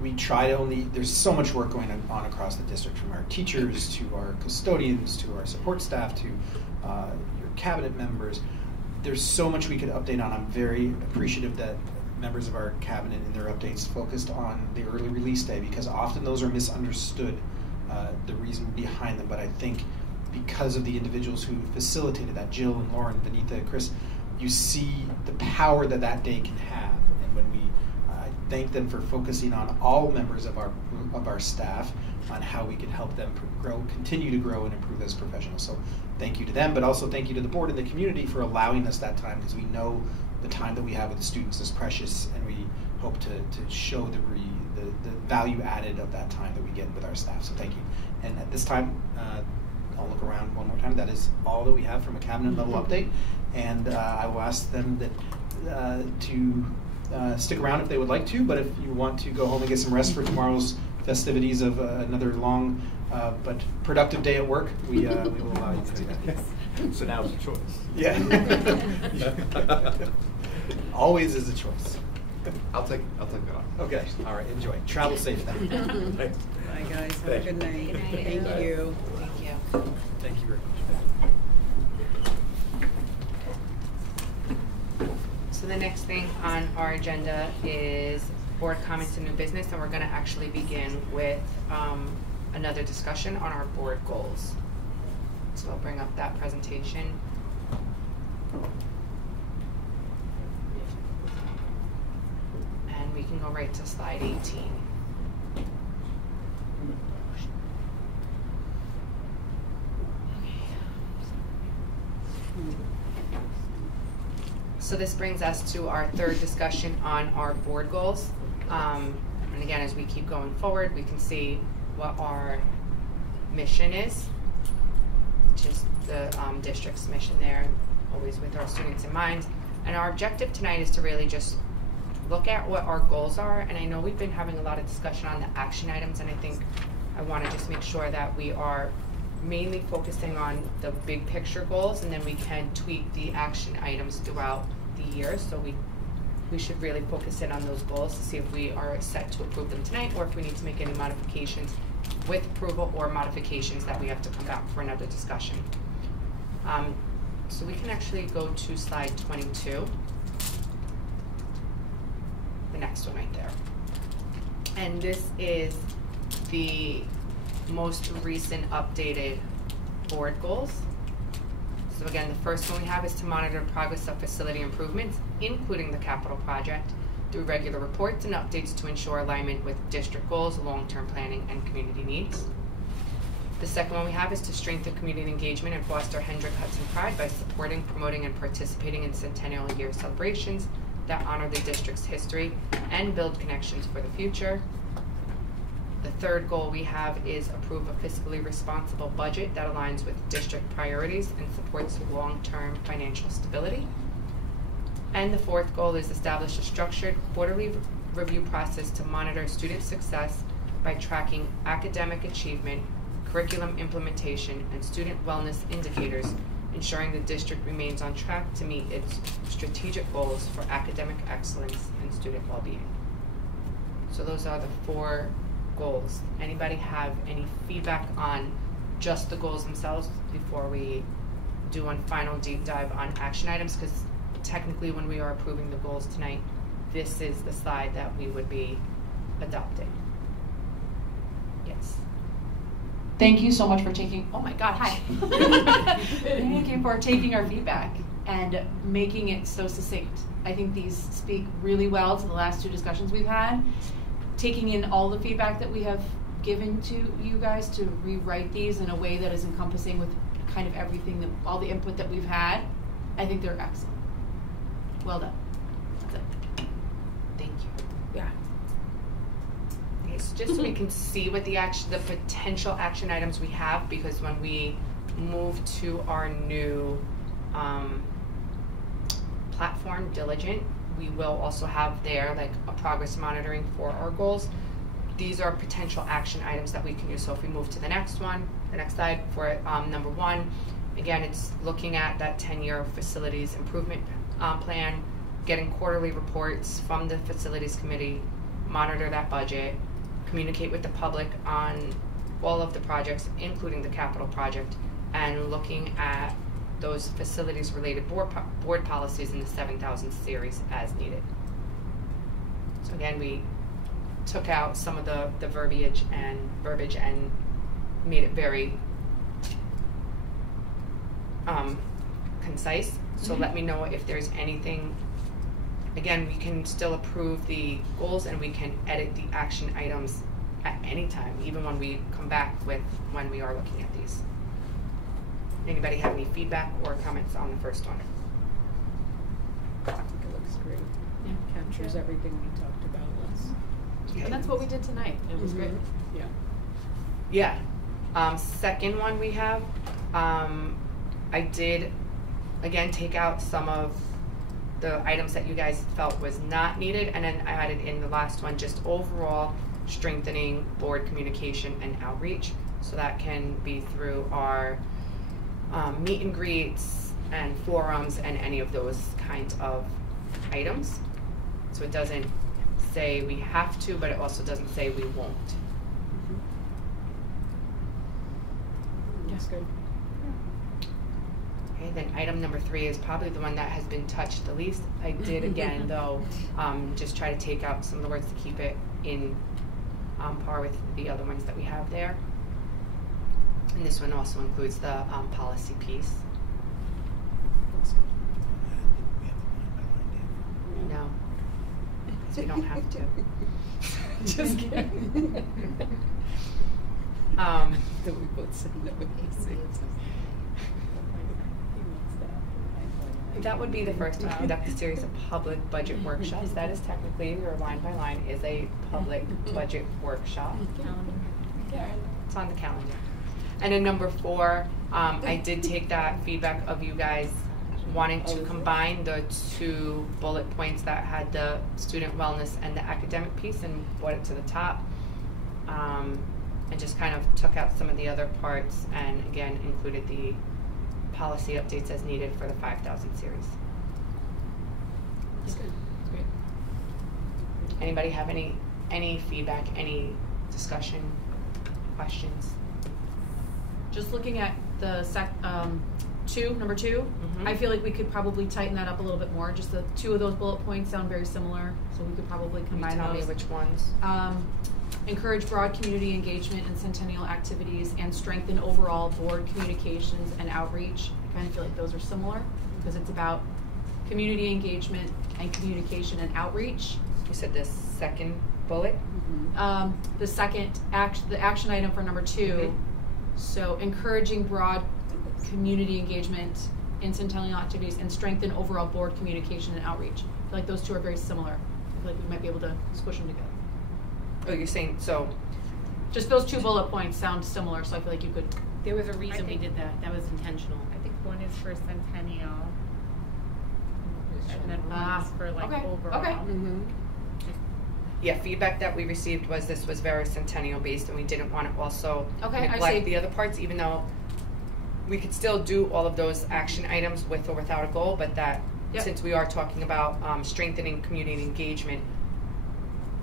we try to there's so much work going on across the district, from our teachers to our custodians to our support staff to your cabinet members. There's so much we could update on. I'm very appreciative that members of our cabinet in their updates focused on the early release day, because often those are misunderstood, the reason behind them. But I think because of the individuals who facilitated that, Jill and Lauren, Benita, Chris, you see the power that day can have. And when we thank them for focusing on all members of our staff on how we can help them continue to grow and improve as professionals. So thank you to them, but also thank you to the board and the community for allowing us that time, because we know the time that we have with the students is precious, and we hope to show the value added of that time that we get with our staff. So thank you. And at this time, I'll look around one more time. That is all that we have from a cabinet level update, and I will ask them to stick around if they would like to, but if you want to go home and get some rest for tomorrow's festivities of another long but productive day at work, we will allow you to do that. So now it's a choice. Yeah. Always is a choice. I'll take that on. Okay. All right. Enjoy. Travel safe then. Thanks. Bye, guys. Have a good night. Good night. Thank you. Thank you. Thank you very much. So the next thing on our agenda is board comments and new business, and we're going to actually begin with another discussion on our board goals. So I'll bring up that presentation. And we can go right to slide 18. So this brings us to our third discussion on our board goals. And again, as we keep going forward, we can see what our mission is, which is the district's mission there, always with our students in mind. And our objective tonight is to really just look at what our goals are. And I know we've been having a lot of discussion on the action items, and I think I want to just make sure that we are mainly focusing on the big picture goals, and then we can tweak the action items throughout the year. So we should really focus in on those goals to see if we are set to approve them tonight, or if we need to make any modifications with approval, or modifications that we have to come back for another discussion. So we can actually go to slide 22, the next one right there. And this is the most recent updated board goals. So again, the first one we have is to monitor progress of facility improvements, including the capital project, through regular reports and updates to ensure alignment with district goals, long-term planning, and community needs. The second one we have is to strengthen community engagement and foster Hendrick Hudson pride by supporting, promoting, and participating in centennial year celebrations that honor the district's history and build connections for the future. third goal we have is approve a fiscally responsible budget that aligns with district priorities and supports long-term financial stability. And the fourth goal is establish a structured quarterly review process to monitor student success by tracking academic achievement, curriculum implementation, and student wellness indicators, ensuring the district remains on track to meet its strategic goals for academic excellence and student well-being. So those are the 4 goals. Anybody have any feedback on just the goals themselves before we do one final deep dive on action items? Because technically when we are approving the goals tonight, this is the slide that we would be adopting. Yes. Thank you so much for taking, oh my God, hi. Thank you for taking our feedback and making it so succinct. I think these speak really well to the last 2 discussions we've had. Taking in all the feedback that we have given to you guys to rewrite these in a way that is encompassing with kind of everything, that all the input that we've had, I think they're excellent. Well done. That's it. Thank you. Yeah. Okay, so just so we can see what the potential action items we have, because when we move to our new platform, Diligent, we will also have there like a progress monitoring for our goals. These are potential action items that we can use. So if we move to the next one, the next slide for number 1, again, it's looking at that 10-year facilities improvement plan, getting quarterly reports from the facilities committee, monitor that budget, communicate with the public on all of the projects, including the capital project, and looking at those facilities related board policies in the 7000 series as needed. So again, we took out some of the verbiage and made it very concise. So let me know if there's anything. Again, we can still approve the goals and we can edit the action items at any time, even when we come back with when we are looking at these. Anybody have any feedback or comments on the first one? I think it looks great. Yeah, captures everything we talked about last. And that's what we did tonight. It was great. Yeah. Yeah. Second one we have, I did, again, take out some of the items that you guys felt was not needed, and then I added in the last one just overall strengthening board communication and outreach. So that can be through our meet and greets and forums and any of those kinds of items. So it doesn't say we have to, but it also doesn't say we won't. That's good. Okay, then item number 3 is probably the one that has been touched the least. I did again though, just try to take out some of the words to keep it in par with the other ones that we have there. And this one also includes the policy piece. No, so we don't have to. Just kidding. That we both said that we That would be the first to conduct a series of public budget workshops. That is technically, your line by line is a public budget workshop. It's on the calendar. And then number 4, I did take that feedback of you guys wanting to combine the 2 bullet points that had the student wellness and the academic piece and brought it to the top. And just kind of took out some of the other parts and again included the policy updates as needed for the 5000 series. That's good. Great. Anybody have any feedback, any discussion, questions? Just looking at the number 2, I feel like we could probably tighten that up a little bit more. Just the 2 of those bullet points sound very similar, so we could probably combine those. Tell me which ones. Encourage broad community engagement in centennial activities and strengthen overall board communications and outreach. I kind of feel like those are similar because it's about community engagement and communication and outreach. You said the second bullet? The second the action item for number 2. So encouraging broad community engagement in centennial activities and strengthen overall board communication and outreach. I feel like those 2 are very similar. I feel like we might be able to squish them together. Oh, you're saying, so Just those 2 bullet points sound similar, so I feel like you could. There was a reason we think- did that. That was intentional. I think one is for Centennial, and then one is for like okay, overall. okay. Yeah, feedback that we received was this was very Centennial based, and we didn't want to also Okay, I neglect see. the other parts, even though we could still do all of those action items with or without a goal, but that Yep. since we are talking about strengthening community engagement,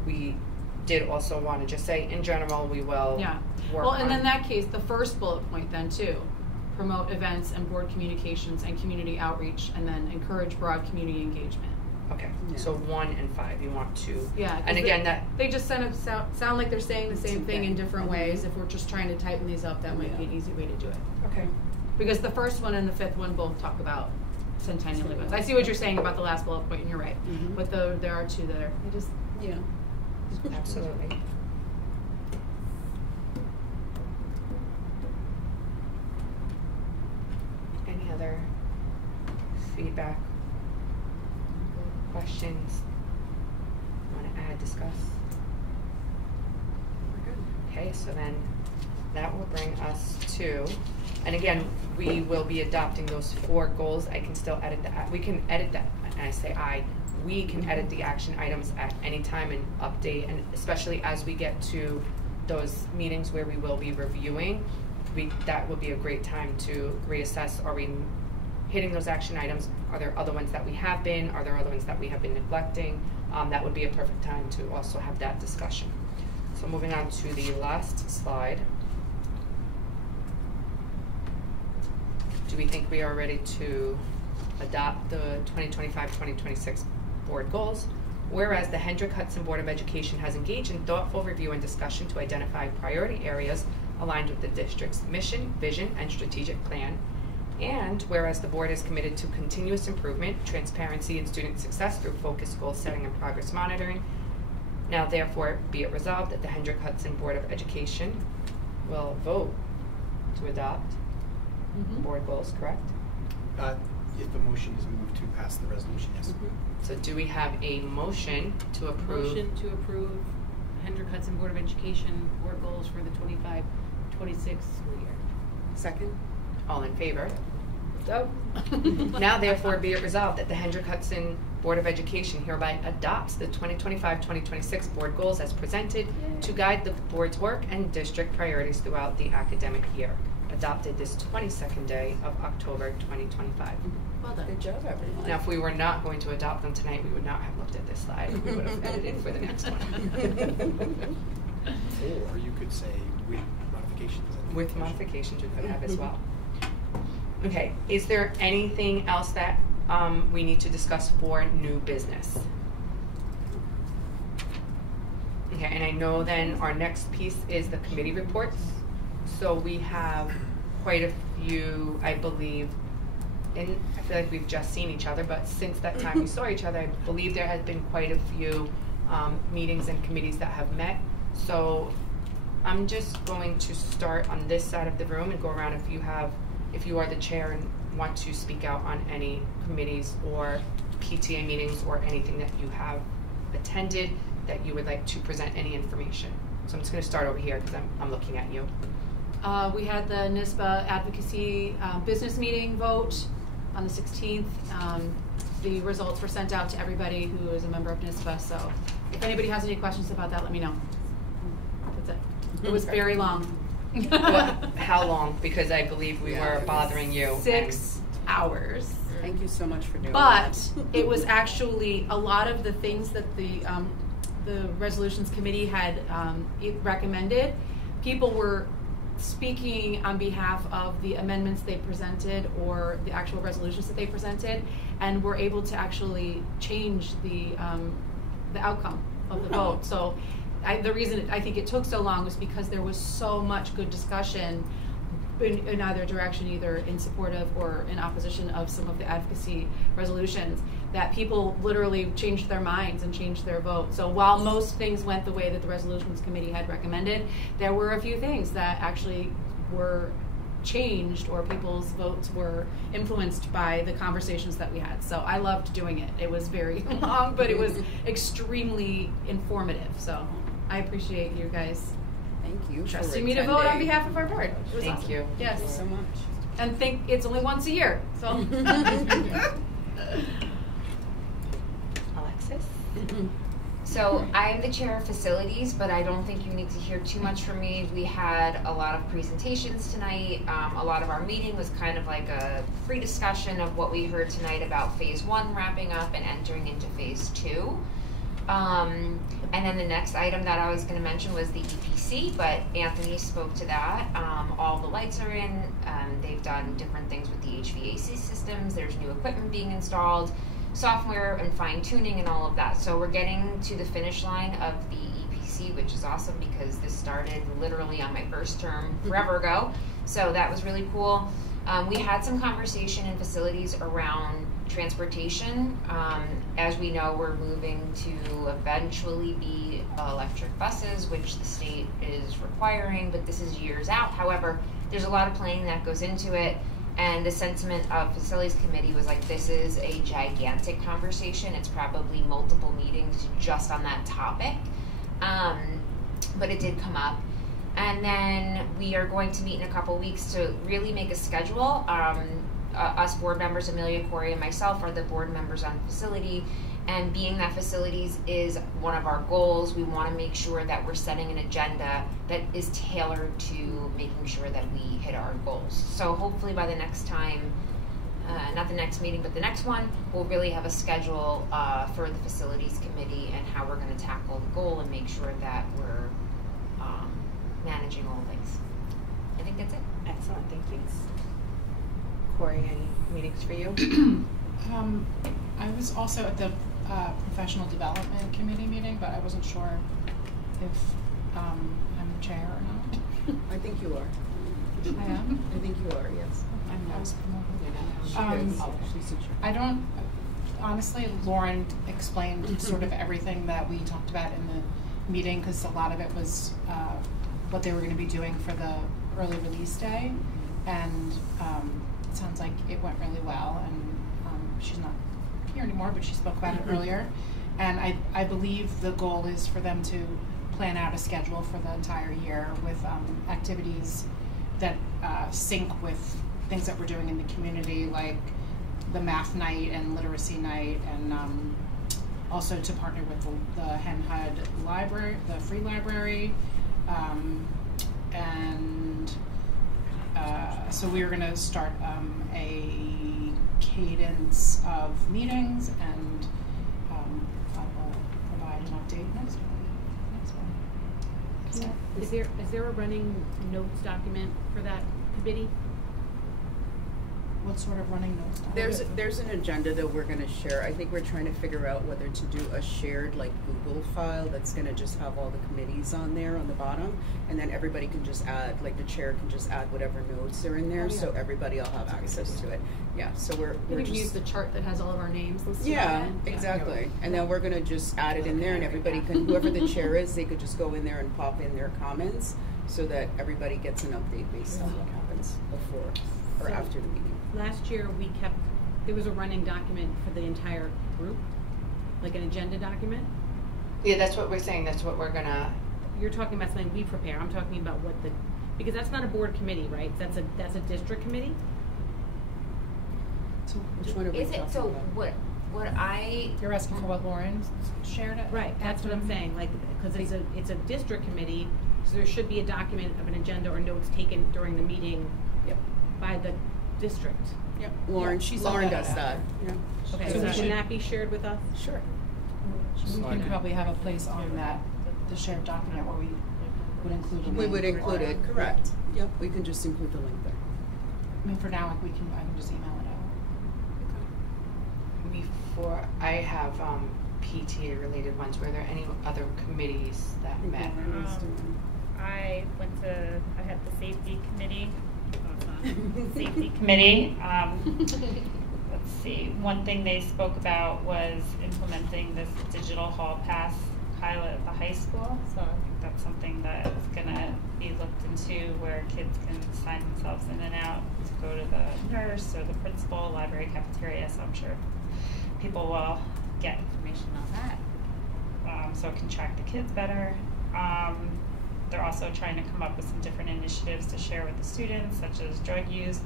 we did also want to just say, in general, we will Yeah. work Well, and on- in that case, the first bullet point then too, promote events and board communications and community outreach, and then encourage broad community engagement. Okay, so 1 and 5, you want to. Yeah. 'cause And again, they just sound like they're saying the same thing in different ways. If we're just trying to tighten these up, that might be an easy way to do it. Okay. Because the first one and the 5th one both talk about centennial events. I see what you're saying about the last bullet point, and you're right. But there are 2 that are, they just, Absolutely. Any other feedback, questions, want to add, discuss? We're good. Okay, so then that will bring us to, and again, we will be adopting those 4 goals. I can still edit that. We can edit that, and I say we can edit the action items at any time and update, and especially as we get to those meetings where we will be reviewing, that will be a great time to reassess, are we hitting those action items? Are there other ones that we have been? Are there other ones that we have been neglecting? That would be a perfect time to also have that discussion. So moving on to the last slide. Do we think we are ready to adopt the 2025-2026 board goals? Whereas the Hendrick Hudson Board of Education has engaged in thoughtful review and discussion to identify priority areas aligned with the district's mission, vision, and strategic plan. And whereas the board is committed to continuous improvement, transparency, and student success through focused goal setting and progress monitoring. Now therefore be it resolved that the Hendrick Hudson Board of Education will vote to adopt board goals, correct? If the motion is moved to pass the resolution, yes. So do we have a motion to approve? Motion to approve Hendrick Hudson Board of Education board goals for the 25-26 school year. Second. All in favor? So, now therefore be it resolved that the Hendrick Hudson Board of Education hereby adopts the 2025-2026 board goals as presented to guide the board's work and district priorities throughout the academic year. Adopted this 22nd day of October 2025. Well done. Good job, everyone. Now, if we were not going to adopt them tonight, we would not have looked at this slide. We would have edited for the next one. Or you could say with modifications. With modifications, we could have as well. Okay, is there anything else that we need to discuss for new business? Okay, and I know then our next piece is the committee reports. So we have quite a few, I believe, and I feel like we've just seen each other, but since that time we saw each other, I believe there has been quite a few meetings and committees that have met. So I'm just going to start on this side of the room and go around if you are the chair and want to speak out on any committees or PTA meetings or anything that you have attended that you would like to present any information. So I'm just going to start over here because I'm looking at you. We had the NISBA advocacy business meeting vote on the 16th. The results were sent out to everybody who is a member of NISBA. So if anybody has any questions about that, let me know. That's it. It was very long. How long? Because I believe we were bothering you. 6 hours. Thank you so much for doing But that. it was actually a lot of the things that the resolutions committee had recommended. People were speaking on behalf of the amendments they presented or the actual resolutions that they presented, and were able to actually change the outcome of the vote. So the reason I think it took so long was because there was so much good discussion in either direction, either in support of or in opposition of some of the advocacy resolutions, that people literally changed their minds and changed their vote. So while most things went the way that the resolutions committee had recommended, there were a few things that actually were changed or people's votes were influenced by the conversations that we had. So I loved doing it. It was very long, but it was extremely informative. So I appreciate you guys Thank you. Trusting me to vote on behalf of our board. It was Thank awesome. you. Yes. Thank you so much. And think it's only once a year, so. Alexis? So I am the chair of facilities, but I don't think you need to hear too much from me. We had a lot of presentations tonight. A lot of our meeting was kind of like a free discussion of what we heard tonight about phase 1 wrapping up and entering into phase 2. And then the next item that I was going to mention was the EPC, but Anthony spoke to that. All the lights are in. They've done different things with the HVAC systems. There's new equipment being installed, software and fine tuning and all of that. So we're getting to the finish line of the EPC, which is awesome because this started literally on my first term forever ago. So that was really cool. We had some conversation in facilities around transportation. As we know, we're moving to eventually be electric buses, which the state is requiring, but this is years out. However, there's a lot of planning that goes into it, and the sentiment of facilities committee was like, this is a gigantic conversation. It's probably multiple meetings just on that topic, but it did come up. And then we are going to meet in a couple weeks to really make a schedule. Us board members, Amelia, Corey, and myself are the board members on facility. And being that facilities is one of our goals, we want to make sure that we're setting an agenda that is tailored to making sure that we hit our goals. So hopefully by the next time, not the next meeting, but the next one, we'll really have a schedule for the facilities committee and how we're going to tackle the goal and make sure that we're managing all things. I think that's it. Excellent, thank you. Corey, any meetings for you? I was also at the professional development committee meeting, but I wasn't sure if I'm the chair or not. I think you are. I am? I think you are, yes. I was promoted. I don't, honestly, Lauren explained sort of everything that we talked about in the meeting, because a lot of it was what they were going to be doing for the early release day, and it sounds like it went really well, and she's not here anymore, but she spoke about it earlier, and I believe the goal is for them to plan out a schedule for the entire year with activities that sync with things that we're doing in the community, like the math night and literacy night, and also to partner with the Hen HUD library, the free library, and so we are going to start a cadence of meetings, and I will provide an update next one. Is there a running notes document for that committee? What sort of running notes document? There's an agenda that we're going to share. I think we're trying to figure out whether to do a shared like Google file that's going to just have all the committees on there on the bottom, and then everybody can just add, like the chair can just add whatever notes are in there, so everybody will have access to it. Yeah, so we're just use the chart that has all of our names listed. Yeah, exactly. And then we're going to just add it in there, and everybody can, whoever the chair is, they could just go in there and pop in their comments so that everybody gets an update based on what happens before or after the meeting. Last year there was a running document for the entire group, like an agenda document. Yeah, that's what we're saying. That's what we're gonna. You're talking about something we prepare. I'm talking about because that's not a board committee, right? That's a district committee. So which one are we talking about? What I You're asking for what Lauren shared it? Right, that's what I'm saying. Like, because it's a district committee, so there should be a document of an agenda or notes taken during the meeting. Yep. By the district. Yep. Lauren does that. Yeah. Okay, so can that be shared with us? Sure. We can probably have a place on that, the shared document where we would include a link. We would include it, correct. Yep, we can just include the link there. I mean, for now, like, I can just email it out. Before I have PTA related ones, were there any other committees that met? I had the safety committee. Safety committee. Let's see. One thing they spoke about was implementing this digital hall pass pilot at the high school. So I think that's something that is going to be looked into, where kids can sign themselves in and out to go to the nurse or the principal, library, cafeteria. So I'm sure people will get information on that, so it can track the kids better. they're also trying to come up with some different initiatives to share with the students, such as drug use,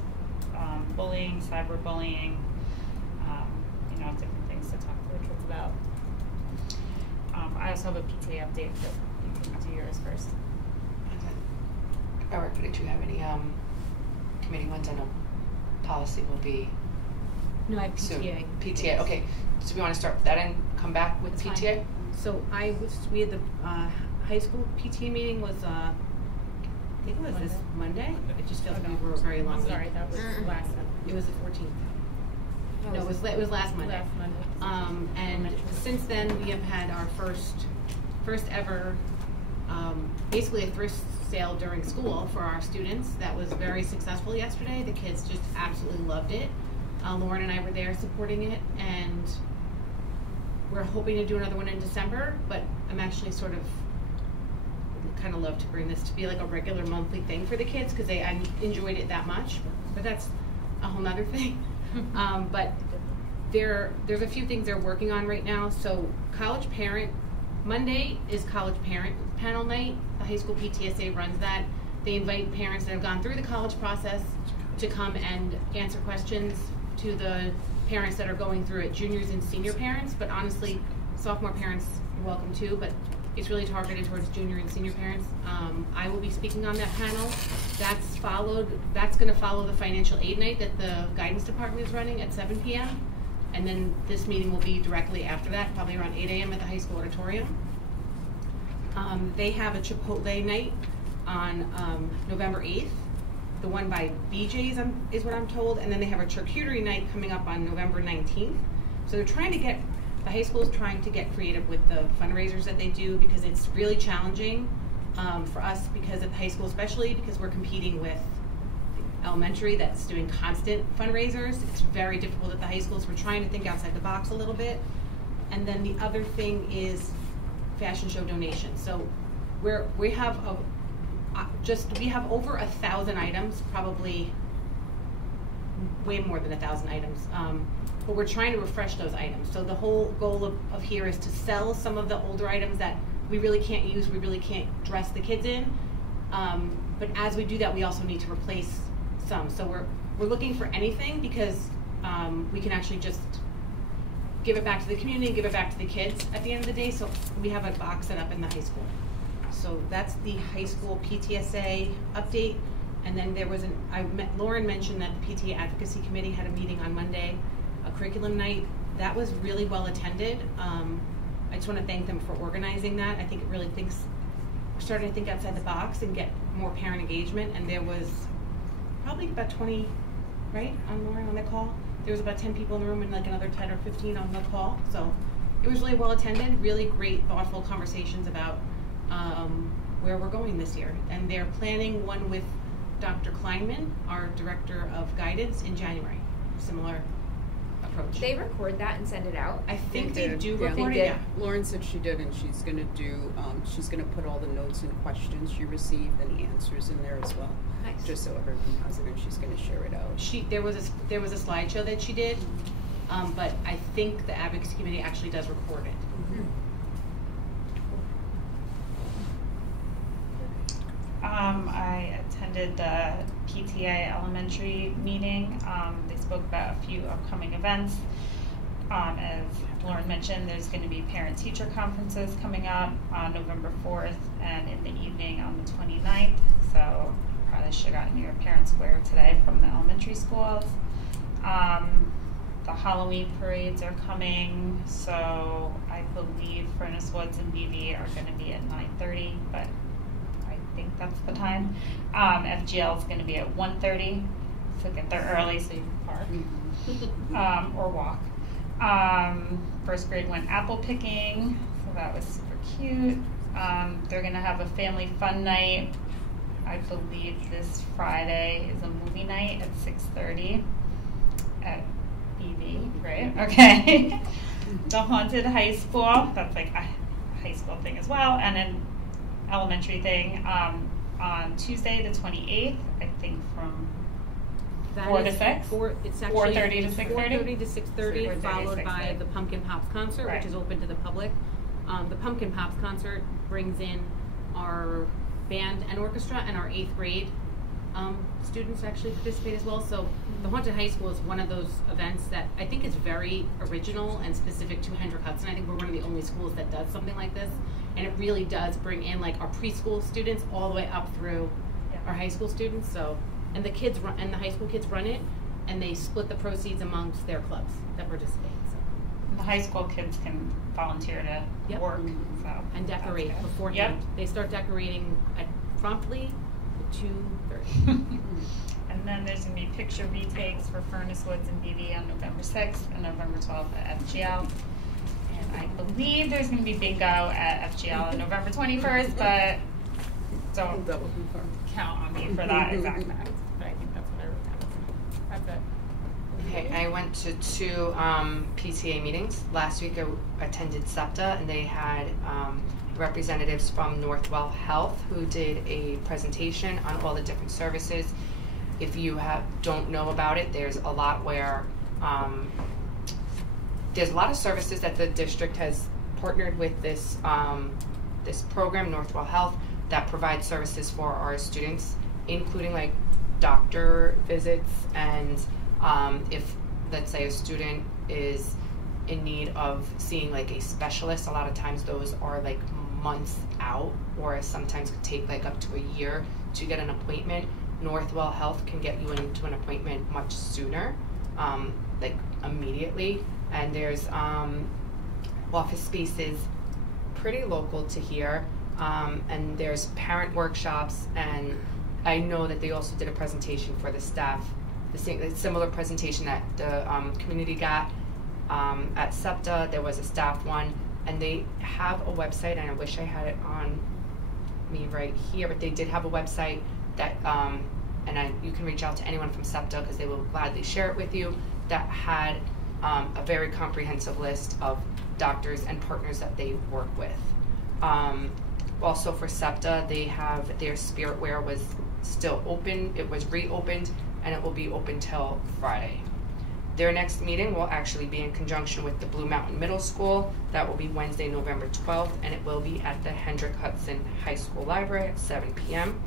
bullying, cyberbullying, different things to talk to the kids about. I also have a PTA update, but you can do yours first. Eric, did you have any committee ones? I know policy will be No, I have soon. PTA. PTA, okay. So we want to start with that and come back with That's PTA? fine. So we had the high school PTA meeting was, I think it was this Monday? It just feels like we were a very long week. Sorry, that was last. It was the 14th. No, it was last Monday. Last Monday. And since then, we have had our first ever, basically a thrift sale during school for our students. That was very successful yesterday. The kids just absolutely loved it. Lauren and I were there supporting it, and we're hoping to do another one in December, but I'm actually sort of kind of love to bring this to be like a regular monthly thing for the kids because I enjoyed it that much, but that's a whole nother thing. But there's a few things they're working on right now. So Monday is college parent panel night. The high school PTSA runs that. They invite parents that have gone through the college process to come and answer questions to the parents that are going through it, juniors and senior parents, but honestly, sophomore parents are welcome too, but it's really targeted towards junior and senior parents. I will be speaking on that panel. That's going to follow the financial aid night that the guidance department is running at 7 p.m. And then this meeting will be directly after that, probably around 8 a.m. at the high school auditorium. They have a Chipotle night on November 8th. The one by BJ's is what I'm told, and then they have a charcuterie night coming up on November 19th. So the high school is trying to get creative with the fundraisers that they do because it's really challenging for us because at the high school, especially because we're competing with elementary that's doing constant fundraisers. It's very difficult at the high schools. We're trying to think outside the box a little bit. And then the other thing is fashion show donations. So we have over 1,000 items, probably way more than 1,000 items. But we're trying to refresh those items. So the whole goal of here is to sell some of the older items that we really can't use, we really can't dress the kids in. But as we do that, we also need to replace some. So we're looking for anything because we can actually just give it back to the community, give it back to the kids at the end of the day. So we have a box set up in the high school. So that's the high school PTSA update. And then Lauren mentioned that the PTA Advocacy Committee had a meeting on Monday, a curriculum night. That was really well attended. I just want to thank them for organizing that. I think it really we're starting to think outside the box and get more parent engagement. And there was probably about 20, right, on the call. There was about 10 people in the room and like another 10 or 15 on the call. So it was really well attended, really great, thoughtful conversations about where we're going this year. And they're planning one with Dr. Kleinman, our Director of Guidance, in January. Similar approach. They record that and send it out? I think they do yeah. record it, yeah. Lauren said she did, and she's gonna do, she's gonna put all the notes and questions she received and the answers in there as well. Nice. Just so everyone has it, and she's gonna share it out. There was a slideshow that she did, but I think the Advocacy Committee actually does record it. Mm-hmm. I attended the PTA elementary meeting. They spoke about a few upcoming events. As Lauren mentioned, there's going to be parent-teacher conferences coming up on November 4th and in the evening on the 29th. So probably should have gotten your Parent Square today from the elementary schools. The Halloween parades are coming, so I believe Furnace Woods and BV are going to be at 9:30, but I think that's the time. FGL is going to be at 1:30, so get there early so you can park or walk. First grade went apple picking, so that was super cute. They're going to have a family fun night. I believe this Friday is a movie night at 6:30 at BV, right? Okay. The Haunted High School, that's like a high school thing as well, and an elementary thing on Tuesday the 28th, I think from 4 to 6? It's actually 4:30 to 6:30? 4:30 to 6:30, followed by the Pumpkin Pops concert, Right. which is open to the public. The Pumpkin Pops concert brings in our band and orchestra, and our 8th grade students actually participate as well. So the Haunted High School is one of those events that I think is very original and specific to Hendrick Hudson. I think we're one of the only schools that does something like this, and it really does bring in like our preschool students all the way up through our high school students. So, and the kids run, and the high school kids run it, and they split the proceeds amongst their clubs that participate. So the high school kids can volunteer to work, so and decorate before they start decorating at promptly 2:30. And then there's going to be picture retakes for Furnace Woods and BV on November 6th and November 12th at FGL. And I believe there's going to be bingo at FGL on November 21st, but don't count on me for that exact fact. But I think that's what I wrote down. That's it. Okay, I went to 2 PTA meetings. Last week I attended SEPTA, and they had representatives from Northwell Health who did a presentation on all the different services. If you don't know about it, there's a lot where there's a lot of services that the district has partnered with this this program, Northwell Health, that provides services for our students, including like doctor visits, and if let's say a student is in need of seeing like a specialist, a lot of times those are like months out, or sometimes could take like up to a year to get an appointment. Northwell Health can get you into an appointment much sooner, like immediately. And there's office spaces pretty local to here, and there's parent workshops, and I know that they also did a presentation for the staff, the similar presentation that the community got at SEPTA. There was a staff one, and they have a website, and I wish I had it on me right here, but they did have a website that, you can reach out to anyone from SEPTA because they will gladly share it with you, that had a very comprehensive list of doctors and partners that they work with. Also for SEPTA, they have their Spiritware was still open. It was reopened, and it will be open till Friday. Their next meeting will actually be in conjunction with the Blue Mountain Middle School. That will be Wednesday, November 12th, and it will be at the Hendrick Hudson High School Library at 7 p.m.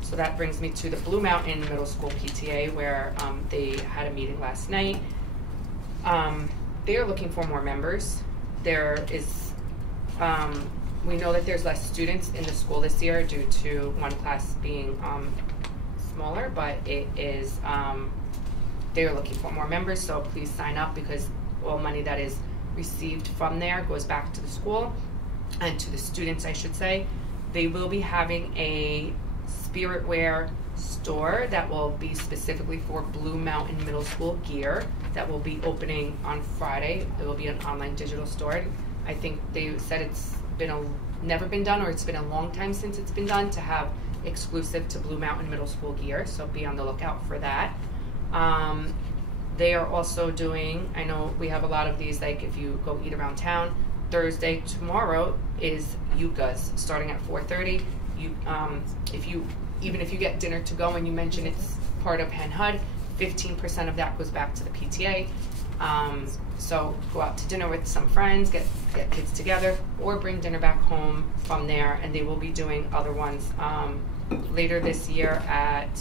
So that brings me to the Blue Mountain Middle School PTA, where they had a meeting last night. They are looking for more members. There is, we know that there's less students in the school this year due to one class being smaller, but it is, they are looking for more members, so please sign up, because all money that is received from there goes back to the school and to the students, I should say. They will be having a Spiritware store that will be specifically for Blue Mountain Middle School gear that will be opening on Friday. It will be an online digital store. I think they said it's been never been done, or it's been a long time since it's been done, to have exclusive to Blue Mountain Middle School gear, so be on the lookout for that. They are also doing, I know we have a lot of these, like if you go eat around town, Thursday, tomorrow is Yuccas, starting at 4:30. Even if you get dinner to go and you mention it's part of Hen Hud, 15% of that goes back to the PTA. So go out to dinner with some friends, get kids together, or bring dinner back home from there. And they will be doing other ones later this year at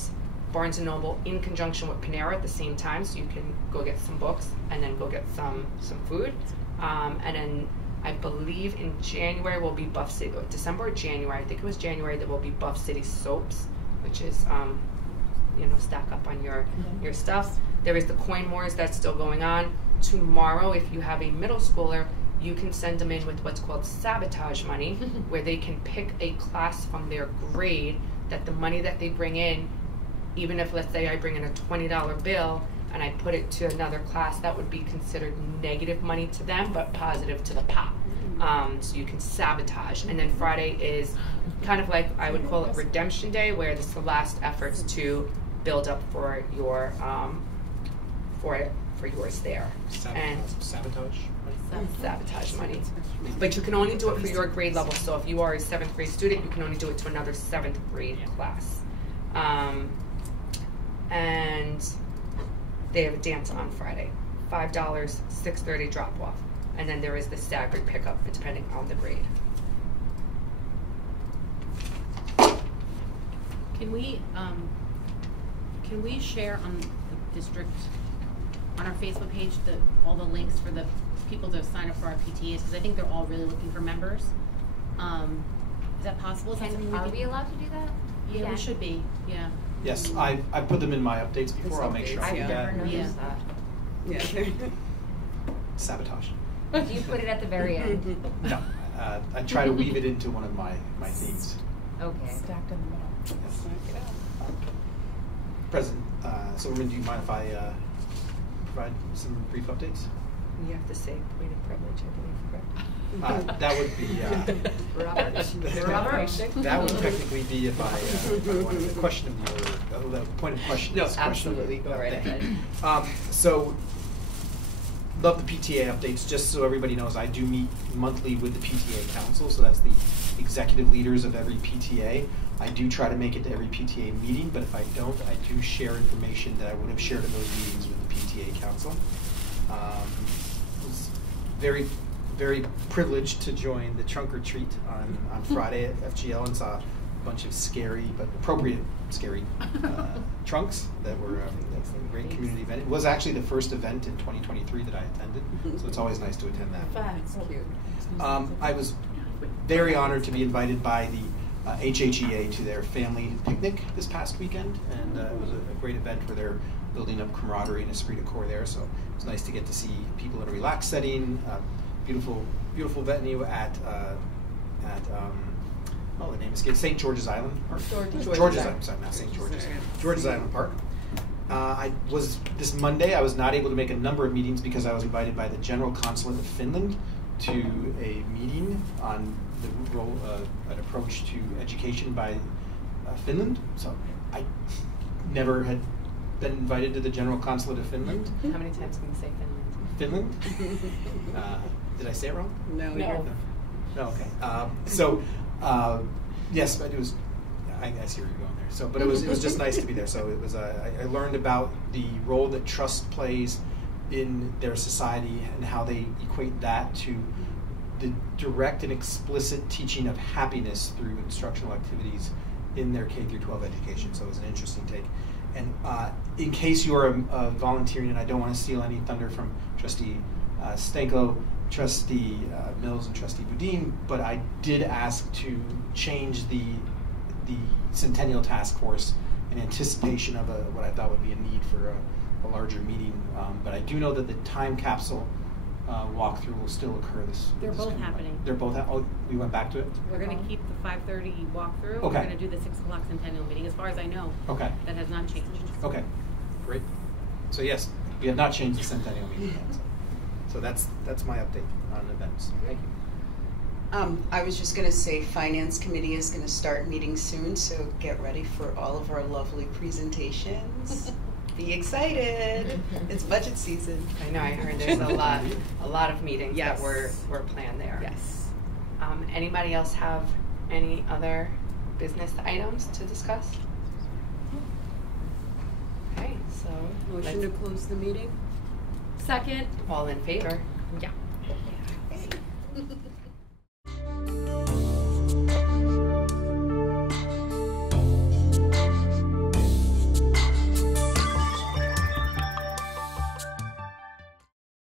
Barnes & Noble in conjunction with Panera at the same time, so you can go get some books and then go get some food. And then I believe in January will be Buff City, December or January, I think it was January, that will be Buff City Soaps, which is, stack up on your stuff. There is the Coin Wars that's still going on. Tomorrow, if you have a middle schooler, you can send them in with what's called sabotage money, where they can pick a class from their grade that the money that they bring in, even if, let's say, I bring in a $20 bill and I put it to another class, that would be considered negative money to them, but positive to the pot. So you can sabotage. And then Friday is kind of like, I would call it redemption day, where it's the last efforts to build up for your for yours there. Sabotage money. But you can only do it for your grade level. So if you are a 7th grade student, you can only do it to another 7th grade class. And they have a dance on Friday. $5, 6:30 drop off. And then there is the staggered pickup depending on the grade. Can we share on the district, on our Facebook page, all the links for the people to sign up for our PTAs? Because I think they're all really looking for members. Is that possible? Is that something Are we allowed to do that? Yeah, we should be, yeah. Yes, I put them in my updates before. I'll make sure I do I've that. never noticed that. Yeah. Sabotage. Do you put it at the very end? No, I try to weave it into one of my themes. Okay. Stacked in the middle. Yes. President Silverman, do you mind if I provide some brief updates? You have to say point of privilege, I believe, correct? That would be Robert. That would technically be if I wanted the question of the order. The point of question. No, is question. absolutely. Go right ahead. So, love the PTA updates. Just so everybody knows, I do meet monthly with the PTA council. So that's the executive leaders of every PTA. I do try to make it to every PTA meeting, but if I don't, I do share information that I would have shared at those meetings with the PTA council. Was very, very privileged to join the trunk or treat on Friday at FGL and saw a bunch of scary but appropriate scary trunks that were a great community event. It was actually the first event in 2023 that I attended, so it's always nice to attend that. That's cute. I was very honored to be invited by the HHEA to their family picnic this past weekend, and it was a great event where they're building up camaraderie and esprit de corps there, so it's nice to get to see people in a relaxed setting. Beautiful venue at the name escapes, St. George's Island Park. George's Island, sorry, not St. George's. George's Island Park. This Monday, I was not able to make a number of meetings because I was invited by the General Consulate of Finland to a meeting on the role, an approach to education by Finland. So I never had been invited to the General Consulate of Finland. How many times can you say Finland? Finland? Did I say it wrong? No. No, okay. Yes, but it was, I see where you're going there. So, but it was just nice to be there. So it was, I learned about the role that trust plays in their society and how they equate that to the direct and explicit teaching of happiness through instructional activities in their K-12 education. So it was an interesting take. And in case you are volunteering, and I don't want to steal any thunder from Trustee Stanko, Trustee Mills, and Trustee Boudin, but I did ask to change the Centennial Task Force in anticipation of what I thought would be a need for a larger meeting. But I do know that the time capsule walkthrough will still occur this. They're this both coming happening. Monday. They're both. Oh, we went back to it. We're going to keep the 5:30 walkthrough. Okay. We're going to do the 6 o'clock Centennial meeting, as far as I know. Okay. That has not changed. Okay, great. So yes, we have not changed the Centennial meeting yet. So that's my update on events. Thank you. I was just going to say Finance Committee is going to start meeting soon, so get ready for all of our lovely presentations. Be excited. It's budget season. I know, I heard there's a lot of meetings that were planned there. Yes. Anybody else have any other business items to discuss? Okay, so Motion to close the meeting? Second. all in favor? Yeah.